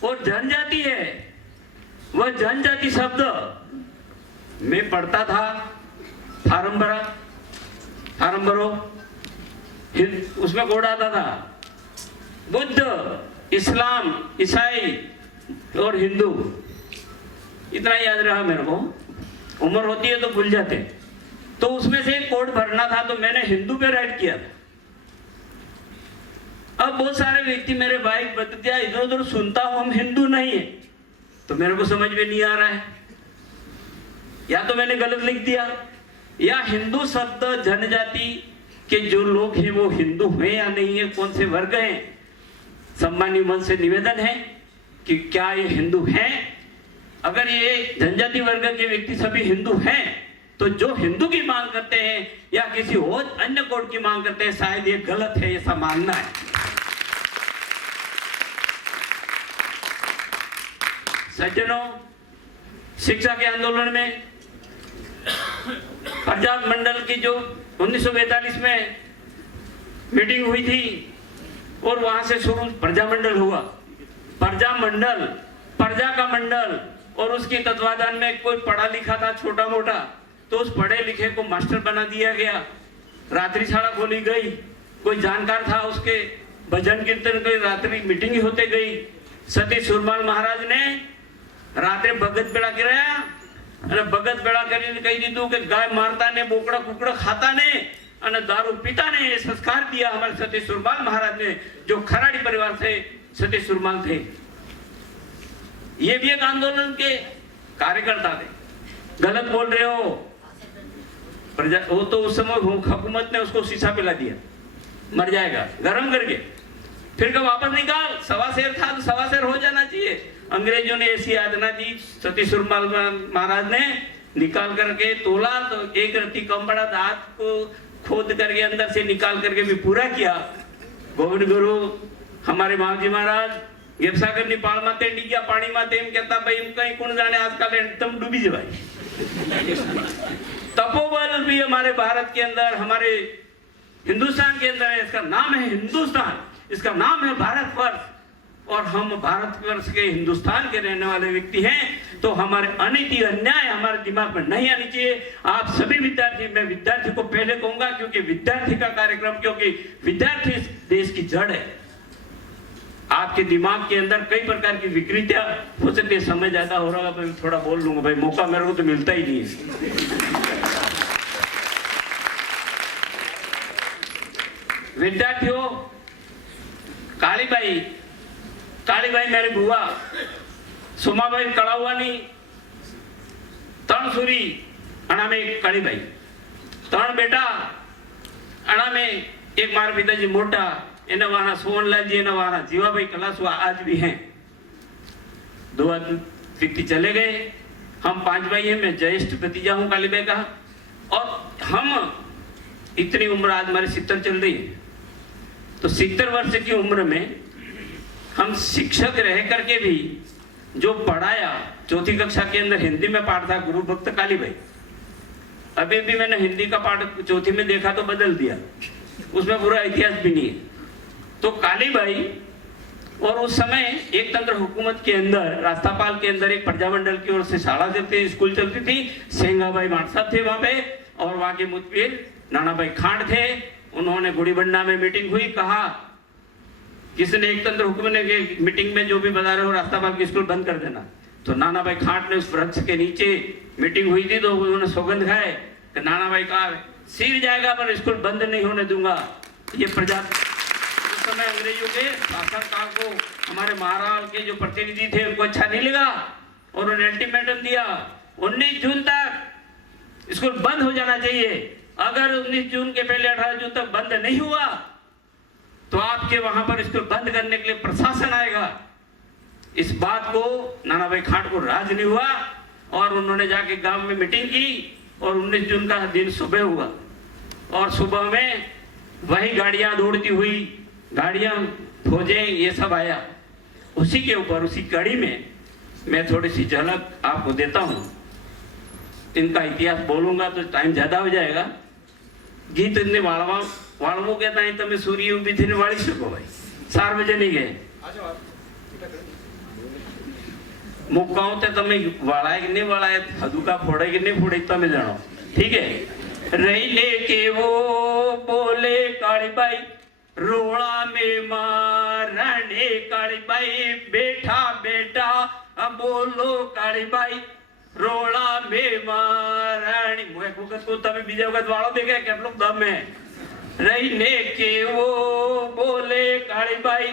और जनजाति है, वह जनजाति शब्द मैं पढ़ता था, फार्म भरो, उसमें कोड आता था बुद्ध, इस्लाम, ईसाई और हिंदू। इतना याद रहा मेरे को। उम्र होती है तो भूल जाते। तो उसमें से एक कोड भरना था, तो मैंने हिंदू पे राइट किया था। अब बहुत सारे व्यक्ति मेरे भाई बतिया इधर उधर सुनता हूं हम हिंदू नहीं है, तो मेरे को समझ में नहीं आ रहा है, या तो मैंने गलत लिख दिया, या हिंदू शब्द जनजाति के जो लोग हैं वो हिंदू हैं या नहीं है, कौन से वर्ग हैं। सम्मानीय मन से निवेदन है कि क्या ये हिंदू हैं? अगर ये जनजाति वर्ग के व्यक्ति सभी हिंदू हैं, तो जो हिंदू की मांग करते हैं या किसी और अन्य कोड की मांग करते हैं, शायद ये गलत है, ऐसा मानना है। सज्जनों, शिक्षा के आंदोलन में पंजाब मंडल की जो 1942 में मीटिंग हुई थी और वहां से शुरू प्रजा मंडल हुआ। प्रजा मंडल, प्रजा का मंडल, और उसके तत्वाधान में कोई पढ़ा लिखा था छोटा मोटा, तो उस पढ़े लिखे को मास्टर बना दिया गया। रात्रिशाला खोली गई, कोई जानकार था उसके भजन कीर्तन की रात्रि मीटिंग होते गई। सतीश सुरमाल महाराज ने रात्रि भगत बेड़ा कराया, અને ભગત બેડા કરીને કહી દીધું કે ગાય મારતા ને બોકડા કુકડા ખાતા ને અને દારૂ પીતા ने ये संस्कार दिया हमारे सतीश सुरमाल महाराज ने, जो खराड़ी परिवार से सतीश सुरमाल थे। ये भी एक आंदोलन के कार्यकर्ता थे। गलत बोल रहे हो प्रजा, वो तो उस समय हुकूमत ने उसको शीशा पिला दिया, मर जाएगा गरम करके, फिर कब वापस निकाल। सवा शेर था तो सवा शेर हो जाना चाहिए। अंग्रेजों ने ऐसी यातना दी, सतीश सुरमाल महाराज ने निकाल करके तोला, तो एक रत्ती कम पड़ा, दांत को खोद करके अंदर से निकाल करके भी पूरा किया। गोविंद गुरु हमारे महाजी महाराज गेपसागर पाल माते ડીગ્યા पानी माते एम कहता भाई एम कहीं कौन जाने आजकल एकदम डूबी जवाई। तपोबल भी हमारे भारत के अंदर, हमारे हिंदुस्तान के अंदर है। इसका नाम है हिंदुस्तान, इसका नाम है भारतवर्ष, और हम भारतवर्ष के हिंदुस्तान के रहने वाले व्यक्ति हैं। तो हमारे अनीति अन्याय हमारे दिमाग में नहीं आनी चाहिए। आप सभी विद्यार्थी, मैं विद्यार्थी को पहले कहूंगा क्योंकि विद्यार्थी का कार्यक्रम, क्योंकि विद्यार्थी इस देश की जड़ है। आपके दिमाग के अंदर कई प्रकार की विकृतियां हो सकती है। समय ज्यादा हो रहा है, मैं थोड़ा बोल लूंगा भाई, मौका मेरे को तो मिलता ही नहीं है। विद्यार्थियों, कालीबाई मेरी बुआ सुमाबाई कड़ावानी तणसुरी अणामे कालीबाई तण बेटा अणामे एक मारा पिताजी मोटा एना वाना सोहनलाल जी, एना वाना जीवाबाई कलास्वा आज भी हैं। 2 व्यक्ति चले गए, हम 5 भाई हैं। मैं ज्येष्ठ भतीजा हूँ कालीबाई का, और हम इतनी उम्र आज हमारी 70 चल रही है। तो 70 वर्ष की उम्र में हम शिक्षक रह करके भी जो पढ़ाया, 4th कक्षा के अंदर हिंदी में पाठ था गुरु भक्त कालीबाई। अभी भी मैंने हिंदी का पाठ 4th में देखा तो बदल दिया, उसमें पूरा इतिहास भी नहीं है। तो कालीबाई, और उस समय एक तंत्र हुकूमत के अंदर रास्तापाल के अंदर एक प्रजामंडल की ओर से शाला चलती, स्कूल चलती थी। सेंगाबाई माट साहब थे वहां पे, और वहाँ के मुखबिर नाना भाई खांड थे। उन्होंने गुड़ीबंडा में मीटिंग हुई, कहा किसने एक तंत्र हुक्म ने कि मीटिंग में जो भी बता रहे हो रास्ता पाल की स्कूल बंद कर देना। तो नाना भाई खांड ने उस वृक्ष के नीचे मीटिंग हुई थी, तो उन्होंने सौगंध खाए कि नाना भाई का सिर जाएगा पर स्कूल बंद नहीं होने दूंगा। ये प्रजा उस समय अंग्रेजों के शासनकाल को हमारे महाराज के जो प्रतिनिधि थे उनको अच्छा नहीं लगा और उन्होंने अल्टीमेटम दिया 19 जून तक स्कूल बंद हो जाना चाहिए। अगर 19 जून के पहले 18 जून तक बंद नहीं हुआ तो आपके वहां पर स्कूल बंद करने के लिए प्रशासन आएगा। इस बात को नाना भाई खाट को राज नहीं हुआ और उन्होंने जाके गांव में मीटिंग की और 19 जून का दिन सुबह हुआ और सुबह में वही गाड़ियां दौड़ती हुई, गाड़ियां, फौजें, ये सब आया। उसी के ऊपर उसी कड़ी में मैं थोड़ी सी झलक आपको देता हूं। इनका इतिहास बोलूंगा तो टाइम ज्यादा हो जाएगा। गीत इतने वाड़वो कहता है तमें सूर्य उभी थी वाड़ी सको भाई 4 बजे नहीं गए मुक्काओ ते तमें वाड़ाए कि नहीं वाड़ाए, हदुका फोड़े कि नहीं फोड़े तमें जानो, ठीक है। रही लेके वो बोले काली बाई रोड़ा में मारने काली बाई, बेटा बेटा बोलो काली बाई रोड़ा में मारणी। मुझे वक्त को तमें बीजा वक्त वाड़ो देखे કેટલું દમ है। रहीने के वो बोले काली बाई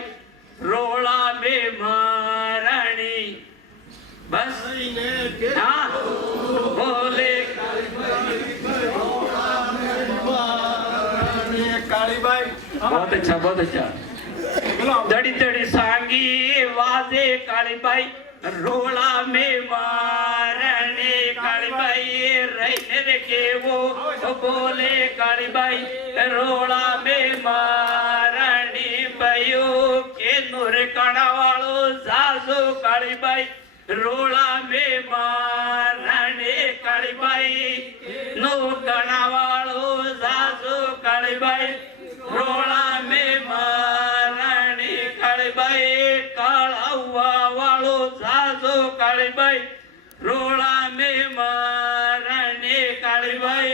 रोड़ा में मारणी। बस हाँ बोले काली बाई। बहुत अच्छा, बहुत अच्छा। दड़ी दड़ी सांगी वाजे काली बाई रोड़ा में मारने काली बाई। रहने के वो बोले काली बाई रोड़ा में मारनी बाइयो के नूर कड़ा वालो सासो काली बाई रोड़ा में मारने काली बाई। नो कड़ा वालो सासो काली बाई रोड़ा में मारनी काली बाई। काला हुआ वालो सासो काली बाई रोड़ा में मारने काली बाई।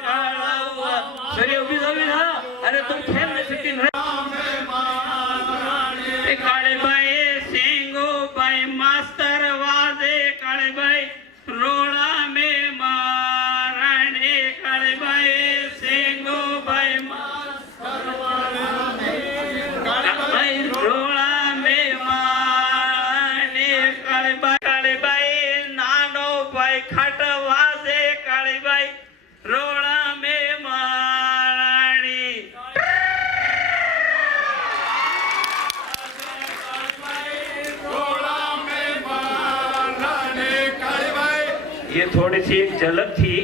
काला हुआ सही उभी था। अरे तुम खेल में सिटी काली बाई सिंगो बाई मास्टर वाजे काली बाई रोड़ा में मारने काली बाई। सिंगो बाई मास्टर बाई रोड़ा में मारने काली बाई। काली बाई नानो बाई खट वाजे काली बाई रोड़ा में मारणी। ये थोड़ी सी एक झलक थी।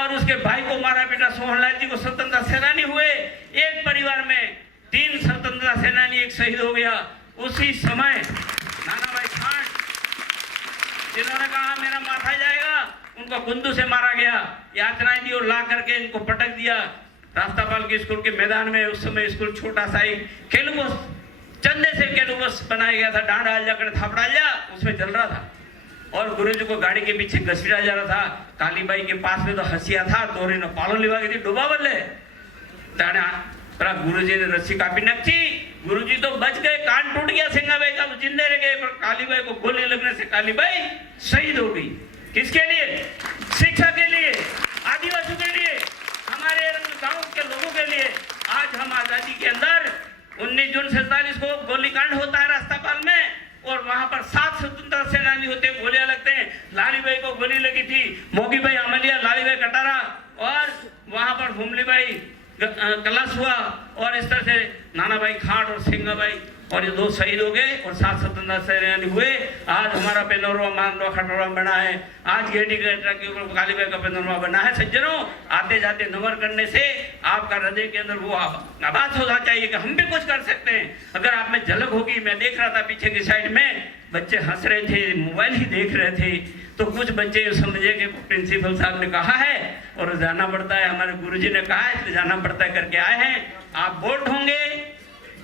और उसके भाई को मारा बेटा सोहनलाल जी को स्वतंत्रता सेनानी हुए। एक परिवार में 3 स्वतंत्रता सेनानी एक शहीद हो गया। उसी समय नाना भाई खान जिन्होंने कहा मेरा माथा जाएगा, उनको गुंदू से मारा गया। याचनाएं दी और ला करके इनको पटक दिया रास्तापाल के स्कूल के मैदान में। उस समय स्कूल छोटा सा ही केलुबस चंदे से केलुबस बनाया गया था। डांडा जाकर थापड़ा जा उसमें चल रहा था और गुरुजी को गाड़ी के पीछे घसीटा जा रहा था। कालीबाई के पास में तो हंसिया था, तोरी ने पालो लिवा गई थी डूबा बदले गुरुजी ने रस्सी कापी नक्ची। गुरुजी तो बच गए, कान टूट गया सिंगाबाई का, जिंदे रह गए। पर कालीबाई को गोली लगने से कालीबाई शहीद हो गई। किसके लिए? शिक्षा के लिए, आदिवासियों के लिए, हमारे गांव के लोगों के लिए। आज हम आजादी के अंदर 19 जून 47 को गोलीकांड होता है रास्तापाल में और वहां पर 7 स्वतंत्रता सेनानी होते हैं, गोलियां लगते हैं। लालीबाई को गोली लगी थी, मोगीबाई अमलिया, लालीबाई कटारा और वहां पर हुमलीबाई कलाश हुआ और इस तरह से नाना भाई खाट और सिंगाबाई और ये 2 शहीद हो गए और 7 स्वतंत्रता सेनानी हुए। आज हमारा पेनोरमा मानवा खटोरा बना है। आज गेडी गेटरा के ऊपर कालीबाई का पेनोरमा बना है। सज्जनों, आते जाते नमन करने से आपका हृदय के अंदर वो आवाज होना चाहिए कि हम भी कुछ कर सकते हैं। अगर आप में झलक होगी, मैं देख रहा था पीछे की साइड में बच्चे हंस रहे थे, मोबाइल ही देख रहे थे, तो कुछ बच्चे समझे कि प्रिंसिपल साहब ने कहा है और जाना पड़ता है, हमारे गुरुजी ने कहा है इसलिए जाना पड़ता है करके आए हैं। आप बोल्ड होंगे,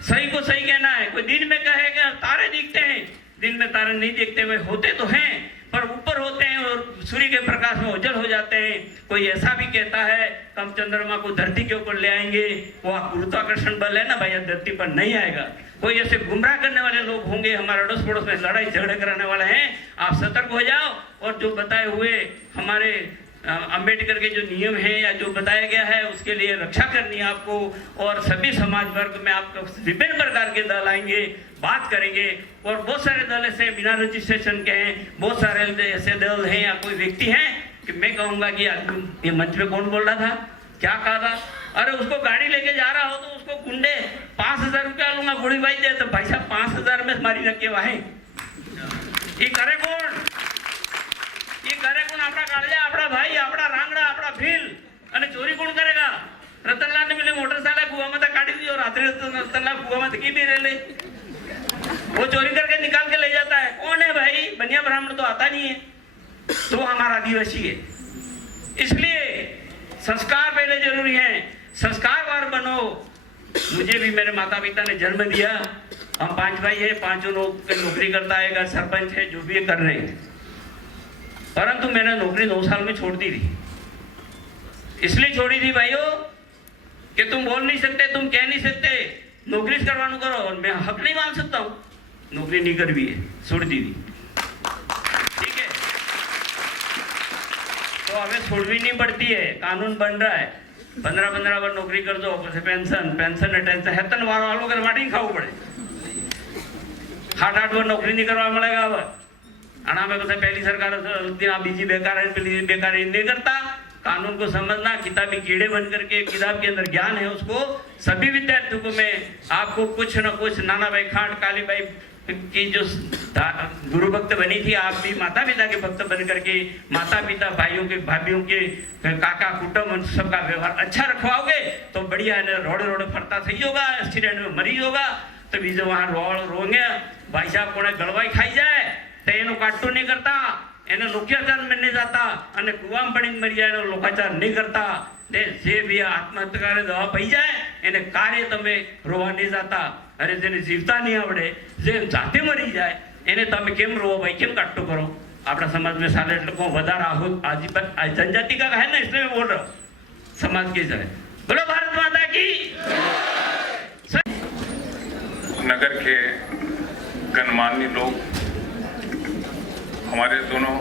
सही को सही कहना है। कोई दिन में कहेगा तारे दिखते हैं, दिन में तारे नहीं दिखते हुए होते तो हैं पर ऊपर होते हैं और सूर्य के प्रकाश में उज्जवल हो जाते हैं। कोई ऐसा भी कहता है हम चंद्रमा को धरती के ऊपर ले आएंगे, वो गुरुत्वाकर्षण बल है ना भैया, धरती पर नहीं आएगा। कोई ऐसे गुमराह करने वाले लोग होंगे, हमारे अड़ोस पड़ोस में लड़ाई झगड़े कराने वाले हैं, आप सतर्क हो जाओ। और जो बताए हुए हमारे अंबेडकर के जो नियम हैं या जो बताया गया है उसके लिए रक्षा करनी है आपको। और सभी समाज वर्ग में आपको विभिन्न प्रकार के दल आएंगे, बात करेंगे। और बहुत सारे दल ऐसे बिना रजिस्ट्रेशन के हैं, बहुत सारे ऐसे दल हैं या कोई व्यक्ति हैं कि मैं कहूँगा कि ये मंच पे कौन बोल रहा था, क्या कहा था, अरे उसको गाड़ी लेके जा रहा हो तो उसको गुंडे 5,000 रुपया लूंगा गोली भाई दे, तो भाई साहब 5,000 में मारी रखे वाहे ये करे कौन, ये करे कौन? આપણા કાળજા, આપણા ભાઈ, આપણા રાંગડા, આપણા ભીલ, અને ચોરી કોણ કરેગા? રતનલાલ ને પેલી મોટરસાइकिल કુવામાં તા કાઢી दी और रात्रि रतनलाल कुआं में की भी रह ले, वो चोरी करके निकाल के ले जाता है। कौन है भाई? बनिया ब्राह्मण तो आता नहीं है, तो हमारा आदिवासी है। इसलिए संस्कार पहले जरूरी है, संस्कारवान बनो। मुझे भी मेरे माता पिता ने जन्म दिया, हम 5 भाई है, 5 लोग नौकरी करता है, घर सरपंच है, जो भी कर रहे हैं, परंतु मैंने नौकरी 9 साल में छोड़ दी थी। इसलिए छोड़ी थी भाइयों कि तुम बोल नहीं सकते, तुम कह नहीं सकते, नौकरी करवानो करो, और मैं हक नहीं मान सकता हूँ, नौकरी नहीं कर भी है, छोड़ दी थी। ठीक है, तो हमें छोड़नी नहीं पड़ती है, कानून बन रहा है। 15-15 बार नौकरी कर दो, पेंशन टेंशन हेतन वालों के माटी खाऊ पड़े, 8 बार नौकरी नहीं करवा मिलेगा। अब आना में पहली सरकार बीजी बेकार है, पहली बेकार नहीं करता। कानून को समझना, किताबी कीड़े बन करके किताब के अंदर ज्ञान है उसको सभी विद्यार्थियों को में आपको कुछ न कुछ। नाना भाई खांड कालीबाई की जो गुरु भक्त बनी थी, आप भी माता पिता के भक्त बन करके माता पिता भाइयों के भाभीयों के काका कुटुंब सबका व्यवहार अच्छा रखवाओगे तो बढ़िया है। रोड़े रोड़े फरता सही होगा, एक्सीडेंट में मरी होगा तो बीजे वहां रोंगे भाई साहब कोने गड़वाई खाई जाए तो एनु काटू नहीं करता, એને લોકાચાર में नहीं जाता, અને કુવામાં પડીને મરી જાય એનો લોકાચાર नहीं करता। ने जे भी आत्महत्या करे दवा पी जाए એને कार्य તમે રોવા नहीं जाता। अरे जेने जीवता नहीं आवड़े, जे जाते मरी जाए એને તમે કેમ રોવો भाई, કેम काटो करो? अपना समाज में साले को વધારે आज जनजाति का है ना, इसलिए मैं बोल रहा हूँ, समाज की जय बोलो, भारत माता की। नगर के गणमान्य लोग, हमारे दोनों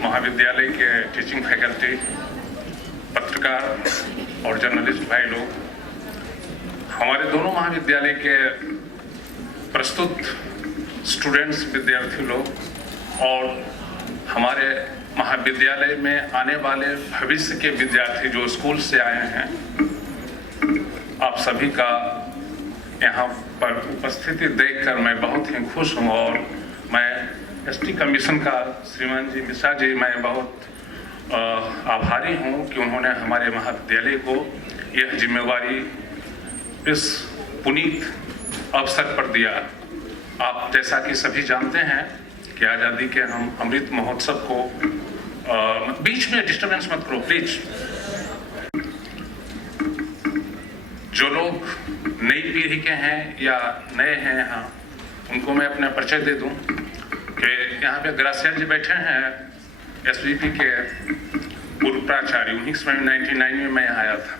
महाविद्यालय के टीचिंग फैकल्टी, पत्रकार और जर्नलिस्ट भाई लोग, हमारे दोनों महाविद्यालय के प्रस्तुत स्टूडेंट्स विद्यार्थी लोग और हमारे महाविद्यालय में आने वाले भविष्य के विद्यार्थी जो स्कूल से आए हैं, आप सभी का यहाँ पर उपस्थिति देखकर मैं बहुत ही खुश हूँ। और मैं एसटी कमीशन का श्रीमान जी मिश्रा जी, मैं बहुत आभारी हूँ कि उन्होंने हमारे महाविद्यालय को यह जिम्मेवारी इस पुनीत अवसर पर दिया। आप जैसा कि सभी जानते हैं कि आज़ादी के हम अमृत महोत्सव को बीच में डिस्टर्बेंस मत करो प्लीज। जो लोग नई पीढ़ी के हैं या नए हैं यहाँ, उनको मैं अपना परिचय दे दूं कि यहाँ पे ग्रासिया जी बैठे हैं, एसवीपी के पूर्व प्राचार्य। उन्हीं समय 1999 में मैं यहाँ आया था।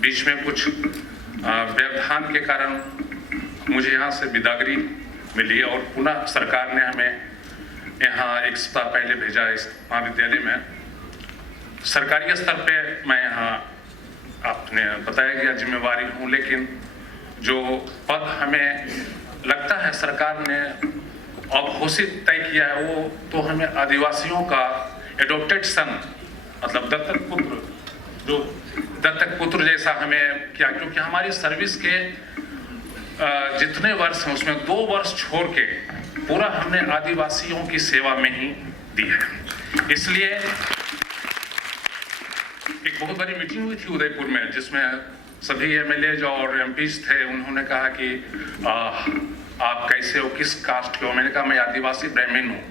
बीच में कुछ व्यवधान के कारण मुझे यहाँ से विदागरी मिली और पुनः सरकार ने हमें यहाँ एक सप्ताह पहले भेजा इस महाविद्यालय में। सरकारी स्तर पे मैं यहाँ आपने बताया गया जिम्मेवारी हूँ, लेकिन जो पद हमें लगता है सरकार ने अब घोषित तय किया है वो तो हमें आदिवासियों का एडॉप्टेड सन, मतलब दत्तक पुत्र, जो दत्तक पुत्र जैसा हमें क्या, क्योंकि हमारी सर्विस के जितने वर्ष हैं उसमें 2 वर्ष छोड़ के पूरा हमने आदिवासियों की सेवा में ही दी है। इसलिए एक बहुत बड़ी मीटिंग हुई थी उदयपुर में, जिसमें सभी एमएलए और एमपीज थे। उन्होंने कहा कि आप कैसे हो, किस कास्ट के हो? मैंने कहा मैं आदिवासी ब्राह्मण हूँ।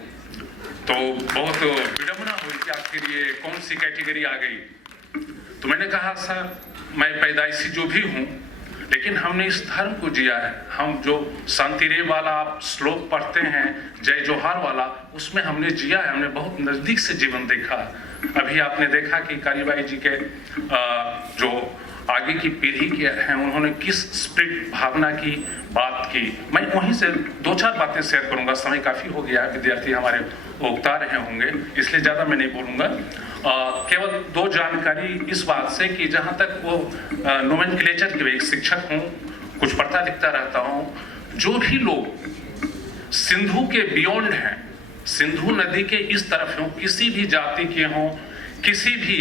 तो बहुत विडंबना हुई कि आखिर ये कौन सी कैटेगरी आ गई। तो मैंने कहा सर मैं पैदाइशी जो भी हूँ, लेकिन हमने इस धर्म को जिया है। हम जो शांतिरेव वाला आप श्लोक पढ़ते हैं, जय जोहार वाला, उसमें हमने जिया है, हमने बहुत नज़दीक से जीवन देखा है। अभी आपने देखा कि कालीबाई जी के जो आगे की पीढ़ी के हैं, उन्होंने किस स्पिरिट भावना की बात की। मैं वहीं से 2-4 बातें शेयर करूंगा, समय काफ़ी हो गया है, विद्यार्थी हमारे उकता रहे होंगे, इसलिए ज़्यादा मैं नहीं बोलूँगा। केवल 2 जानकारी इस बात से कि जहाँ तक वो नोमेनक्लेचर के एक शिक्षक हूँ, कुछ पढ़ता लिखता रहता हूँ, जो भी लोग सिंधु के बियॉन्ड हैं, सिंधु नदी के इस तरफ हों, किसी भी जाति के हों, किसी भी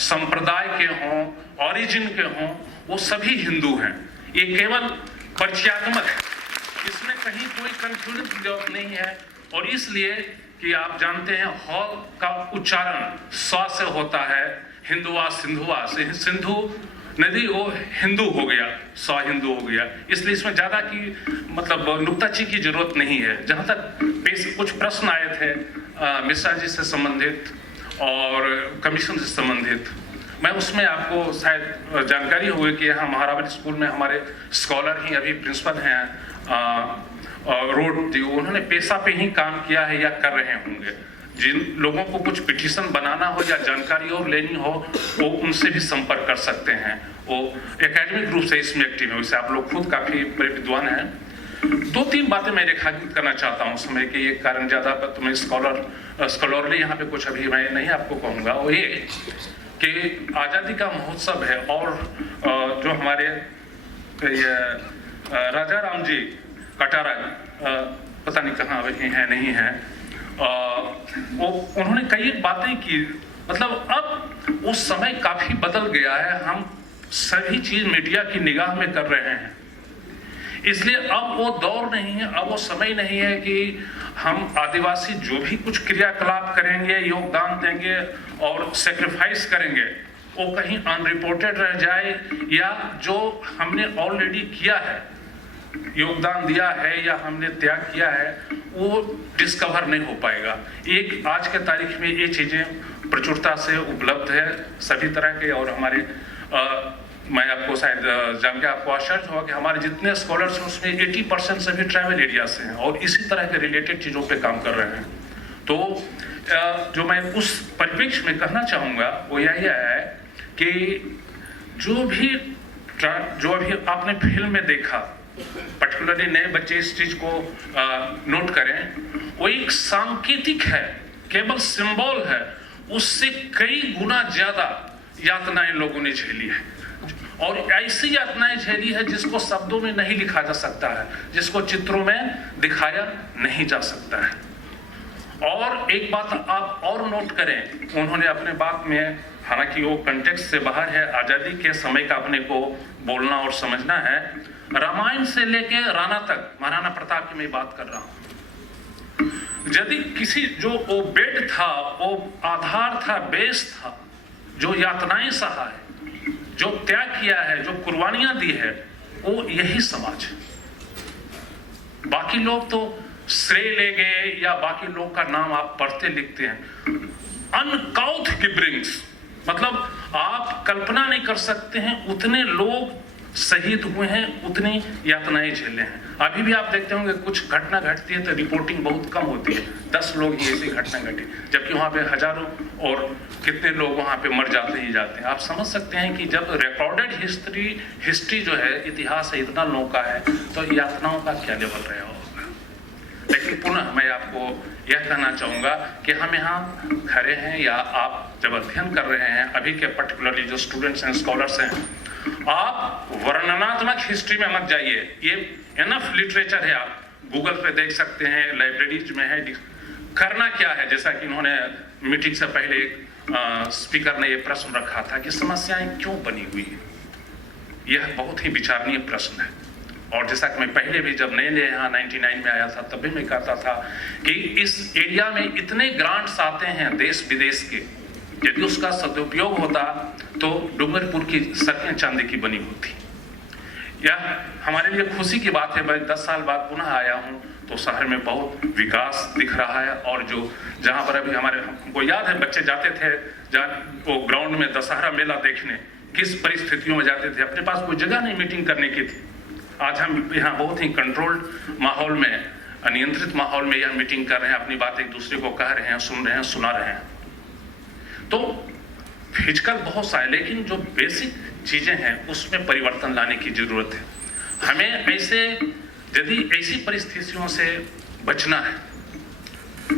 संप्रदाय के हों, ओरिजिन के हों, वो सभी हिंदू हैं। ये केवल परिचयात्मक है, इसमें कहीं कोई कंफ्यूजन की जरूरत नहीं है। और इसलिए कि आप जानते हैं हॉल का उच्चारण स्व से होता है, हिंदुआ सिंधुआ से, सिंधु नदी वो हिंदू हो गया, स्व हिंदू हो गया, इसलिए इसमें ज़्यादा की मतलब नुक्ताची की जरूरत नहीं है। जहाँ तक कुछ प्रश्न आए थे मिश्रा जी से संबंधित और कमीशन से संबंधित, मैं उसमें आपको शायद जानकारी हुई कि यहाँ महारावली स्कूल में हमारे स्कॉलर ही अभी प्रिंसिपल हैं रोड थी, उन्होंने पेशा पे ही काम किया है या कर रहे होंगे। जिन लोगों को कुछ पिटीशन बनाना हो या जानकारी और लेनी हो, वो उनसे भी संपर्क कर सकते हैं। वो एकेडमिक रूप से इसमें एक्टिव है, वैसे आप लोग खुद काफ़ी बड़े विद्वान हैं। 2-3 बातें मैं रेखांकित करना चाहता हूँ समय के ये कारण, ज़्यादा तुम्हें स्कॉलरली यहाँ पे कुछ अभी मैं नहीं आपको कहूँगा। वो ये कि आज़ादी का महोत्सव है और जो हमारे राजा राम जी कटारा, पता नहीं कहाँ अभी हैं नहीं हैं, वो उन्होंने कई बातें की। मतलब अब उस समय काफ़ी बदल गया है, हम सभी चीज़ मीडिया की निगाह में कर रहे हैं, इसलिए अब वो दौर नहीं है, अब वो समय नहीं है कि हम आदिवासी जो भी कुछ क्रियाकलाप करेंगे, योगदान देंगे और सेक्रीफाइस करेंगे, वो कहीं अनरिपोर्टेड रह जाए, या जो हमने ऑलरेडी किया है, योगदान दिया है या हमने त्याग किया है, वो डिस्कवर नहीं हो पाएगा। एक आज के तारीख में ये चीज़ें प्रचुरता से उपलब्ध है सभी तरह के, और हमारे मैं आपको शायद जान के आपको आश्चर्य होगा कि हमारे जितने स्कॉलर्स हैं उसमें 80% सभी ट्रैवल एरिया से हैं और इसी तरह के रिलेटेड चीज़ों पे काम कर रहे हैं। तो जो मैं उस परिप्रेक्ष्य में कहना चाहूँगा वो यही है कि जो अभी आपने फिल्म में देखा, पर्टिकुलरली नए बच्चे इस चीज़ को नोट करें, वो एक सांकेतिक है, केवल सिंबल है, उससे कई गुना ज़्यादा यातनाएं लोगों ने झेली है, और ऐसी यातनाएं झेली है जिसको शब्दों में नहीं लिखा जा सकता है, जिसको चित्रों में दिखाया नहीं जा सकता है। और एक बात आप और नोट करें, उन्होंने अपने बात में, हालांकि वो कंटेक्स्ट से बाहर है, आज़ादी के समय का अपने को बोलना और समझना है। रामायण से लेके राणा तक, महाराणा प्रताप की मैं बात कर रहा हूँ, यदि किसी जो वो बेड था, वो आधार था, बेस था, जो यातनाएं सहा है, जो त्याग किया है, जो कुर्बानियां दी है, वो यही समाज है। बाकी लोग तो श्रेय ले गए या बाकी लोग का नाम आप पढ़ते लिखते हैं, अनकाउंट गिबरिंग्स, मतलब आप कल्पना नहीं कर सकते हैं उतने लोग शहीद हुए हैं, उतनी यातनाएं झेले हैं। अभी भी आप देखते होंगे कुछ घटना घटती है तो रिपोर्टिंग बहुत कम होती है, 10 लोग ही ऐसी घटना घटी, जबकि वहाँ पे हजारों और कितने लोग वहाँ पे मर जाते ही जाते हैं। आप समझ सकते हैं कि जब रिकॉर्डेड हिस्ट्री जो है, इतिहास है, इतना लोगों का है, तो यातनाओं का क्या लेवल रहा होगा। लेकिन पुनः मैं आपको यह कहना चाहूँगा कि हम यहाँ खड़े हैं या आप जब अध्ययन कर रहे हैं, अभी के पर्टिकुलरली जो स्टूडेंट्स हैं, स्कॉलर्स हैं, आप वर्णनात्मक हिस्ट्री में मत जाइए, ये एनफ लिटरेचर है, आप गूगल पे देख सकते हैं, लाइब्रेरीज में है। करना क्या है, जैसा कि इन्होंने मीटिंग से पहले एक स्पीकर ने ये प्रश्न रखा था कि समस्याएं क्यों बनी हुई है, यह बहुत ही विचारणीय प्रश्न है। और जैसा कि मैं पहले भी जब नए यहाँ 99 में आया था, तब भी मैं कहता था कि इस एरिया में इतने ग्रांट्स आते हैं देश विदेश के, यदि उसका सदुपयोग होता तो डूंगरपुर की सड़कें चांदी की बनी होती। यह हमारे लिए खुशी की बात है। मैं 10 साल बाद पुनः आया हूँ तो शहर में बहुत विकास दिख रहा है, और जो जहाँ पर अभी हमको याद है बच्चे जाते थे वो ग्राउंड में दशहरा मेला देखने, किस परिस्थितियों में जाते थे, अपने पास कोई जगह नहीं मीटिंग करने की थी। आज हम यहाँ बहुत ही कंट्रोल्ड माहौल में, नियंत्रित माहौल में यह मीटिंग कर रहे हैं, अपनी बात एक दूसरे को कह रहे हैं, सुन रहे हैं, सुना रहे हैं। तो फिजिकल बहुत सा है, लेकिन जो बेसिक चीजें हैं उसमें परिवर्तन लाने की जरूरत है। हमें ऐसे, यदि ऐसी परिस्थितियों से बचना है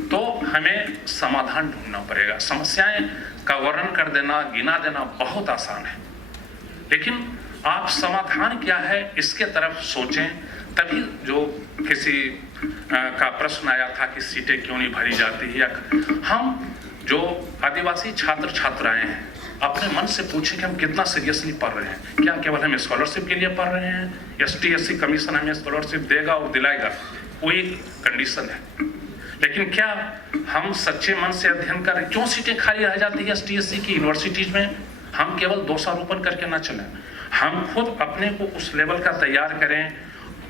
तो हमें समाधान ढूंढना पड़ेगा। समस्याएं का वर्णन कर देना, गिना देना बहुत आसान है, लेकिन आप समाधान क्या है इसके तरफ सोचें, तभी जो किसी का प्रश्न आया था कि सीटें क्यों नहीं भरी जाती है, या हम जो आदिवासी छात्र छात्राएं हैं अपने मन से पूछें कि हम कितना सीरियसली पढ़ रहे हैं। क्या केवल हम स्कॉलरशिप के लिए पढ़ रहे हैं? ST/SC कमीशन हमें स्कॉलरशिप देगा और दिलाएगा, वो एक कंडीशन है, लेकिन क्या हम सच्चे मन से अध्ययन करें? क्यों सीटें खाली रह जाती है ST/SC की यूनिवर्सिटीज में? हम केवल दोषारोपण करके ना चलें, हम खुद अपने को उस लेवल का तैयार करें,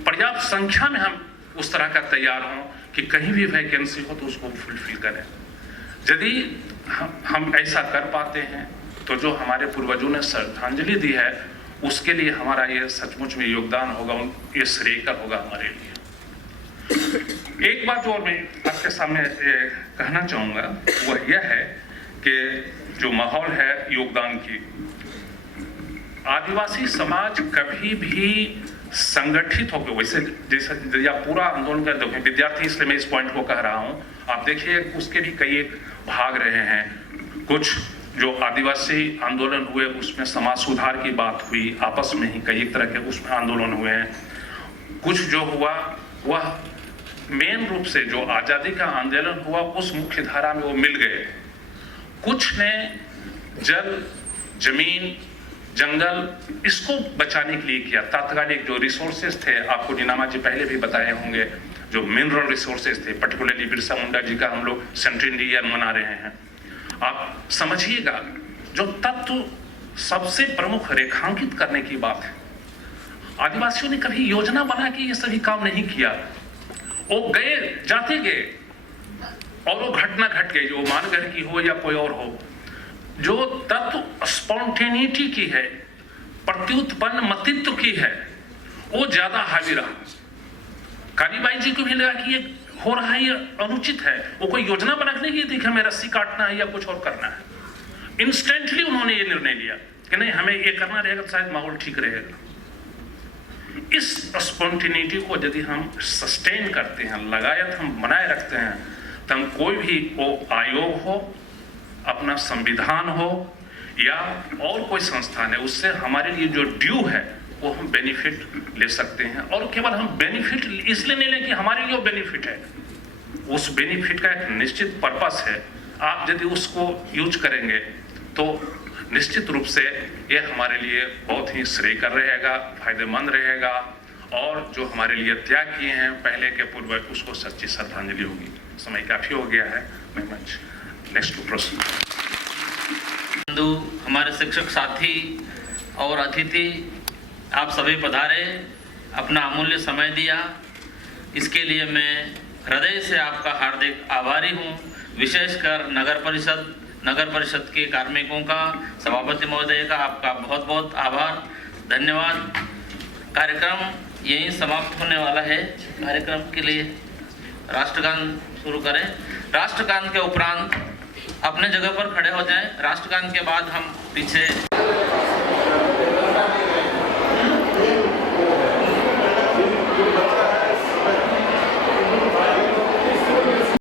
पर्याप्त संख्या में हम उस तरह का तैयार हों कि कहीं भी वैकेंसी हो तो उसको फुलफिल करें। यदि हम ऐसा कर पाते हैं तो जो हमारे पूर्वजों ने श्रद्धांजलि दी है उसके लिए हमारा ये सचमुच में योगदान होगा, ये श्रेय का होगा हमारे लिए। एक बात और मैं आपके सामने कहना चाहूँगा, वह यह है कि जो माहौल है योगदान की, आदिवासी समाज कभी भी संगठित होकर, वैसे जैसे या पूरा आंदोलन कर देखें, विद्यार्थी इसलिए मैं इस पॉइंट को कह रहा हूँ, आप देखिए उसके भी कई एक भाग रहे हैं। कुछ जो आदिवासी आंदोलन हुए उसमें समाज सुधार की बात हुई, आपस में ही कई तरह के उसमें आंदोलन हुए हैं। कुछ जो हुआ वह मेन रूप से जो आज़ादी का आंदोलन हुआ उस मुख्य धारा में वो मिल गए। कुछ ने जल, जमीन, जंगल इसको बचाने के लिए किया। तात्कालिक जो रिसोर्सेज थे, आपको नीनामा जी पहले भी बताए होंगे, जो मिनरल रिसोर्सेज थे, पर्टिकुलरली बिरसा मुंडा जी का हम लोग सेंट्रियन ईयर मना रहे हैं। आप समझिएगा, जो तत्व सबसे प्रमुख रेखांकित करने की बात है, आदिवासियों ने कभी योजना बना के ये सभी काम नहीं किया। वो गए, जाते गए और वो घटना घट गई, जो मानगढ़ की हो या कोई और हो। जो तत्व स्पॉन्टेनिटी की है, प्रत्युत्पन्न मतित्व की है, वो ज्यादा हावी रहा। कालीबाई जी को भी लगा कि ये हो रहा है, ये अनुचित है। वो कोई योजना बनाने की देखा हमें रस्सी काटना है या कुछ और करना है। इंस्टेंटली उन्होंने ये निर्णय लिया कि नहीं, हमें ये करना रहेगा तो शायद माहौल ठीक रहेगा। इस स्पॉन्टेनिटी को यदि हम सस्टेन करते हैं, लगायत हम बनाए रखते हैं, तो हम कोई भी वो आयोग हो, अपना संविधान हो या और कोई संस्थान है, उससे हमारे लिए जो ड्यू है वो हम बेनिफिट ले सकते हैं। और केवल हम बेनिफिट इसलिए नहीं लें कि हमारे लिए वो बेनिफिट है, उस बेनिफिट का एक निश्चित पर्पस है। आप यदि उसको यूज करेंगे तो निश्चित रूप से ये हमारे लिए बहुत ही श्रेय कर रहेगा, फायदेमंद रहेगा, और जो हमारे लिए त्याग किए हैं पहले के पूर्वज, उसको सच्ची श्रद्धांजलि होगी। समय काफी हो गया है, मैं मंच नेक्स्ट टू प्रोसीड। हमारे शिक्षक साथी और अतिथि, आप सभी पधारे, अपना अमूल्य समय दिया, इसके लिए मैं हृदय से आपका हार्दिक आभारी हूँ। विशेषकर नगर परिषद के कार्मिकों का, सभापति महोदय का आपका बहुत बहुत आभार, धन्यवाद। कार्यक्रम यहीं समाप्त होने वाला है। कार्यक्रम के लिए राष्ट्रगान शुरू करें। राष्ट्रगान के उपरांत अपने जगह पर खड़े हो जाएं। राष्ट्रगान के बाद हम पीछे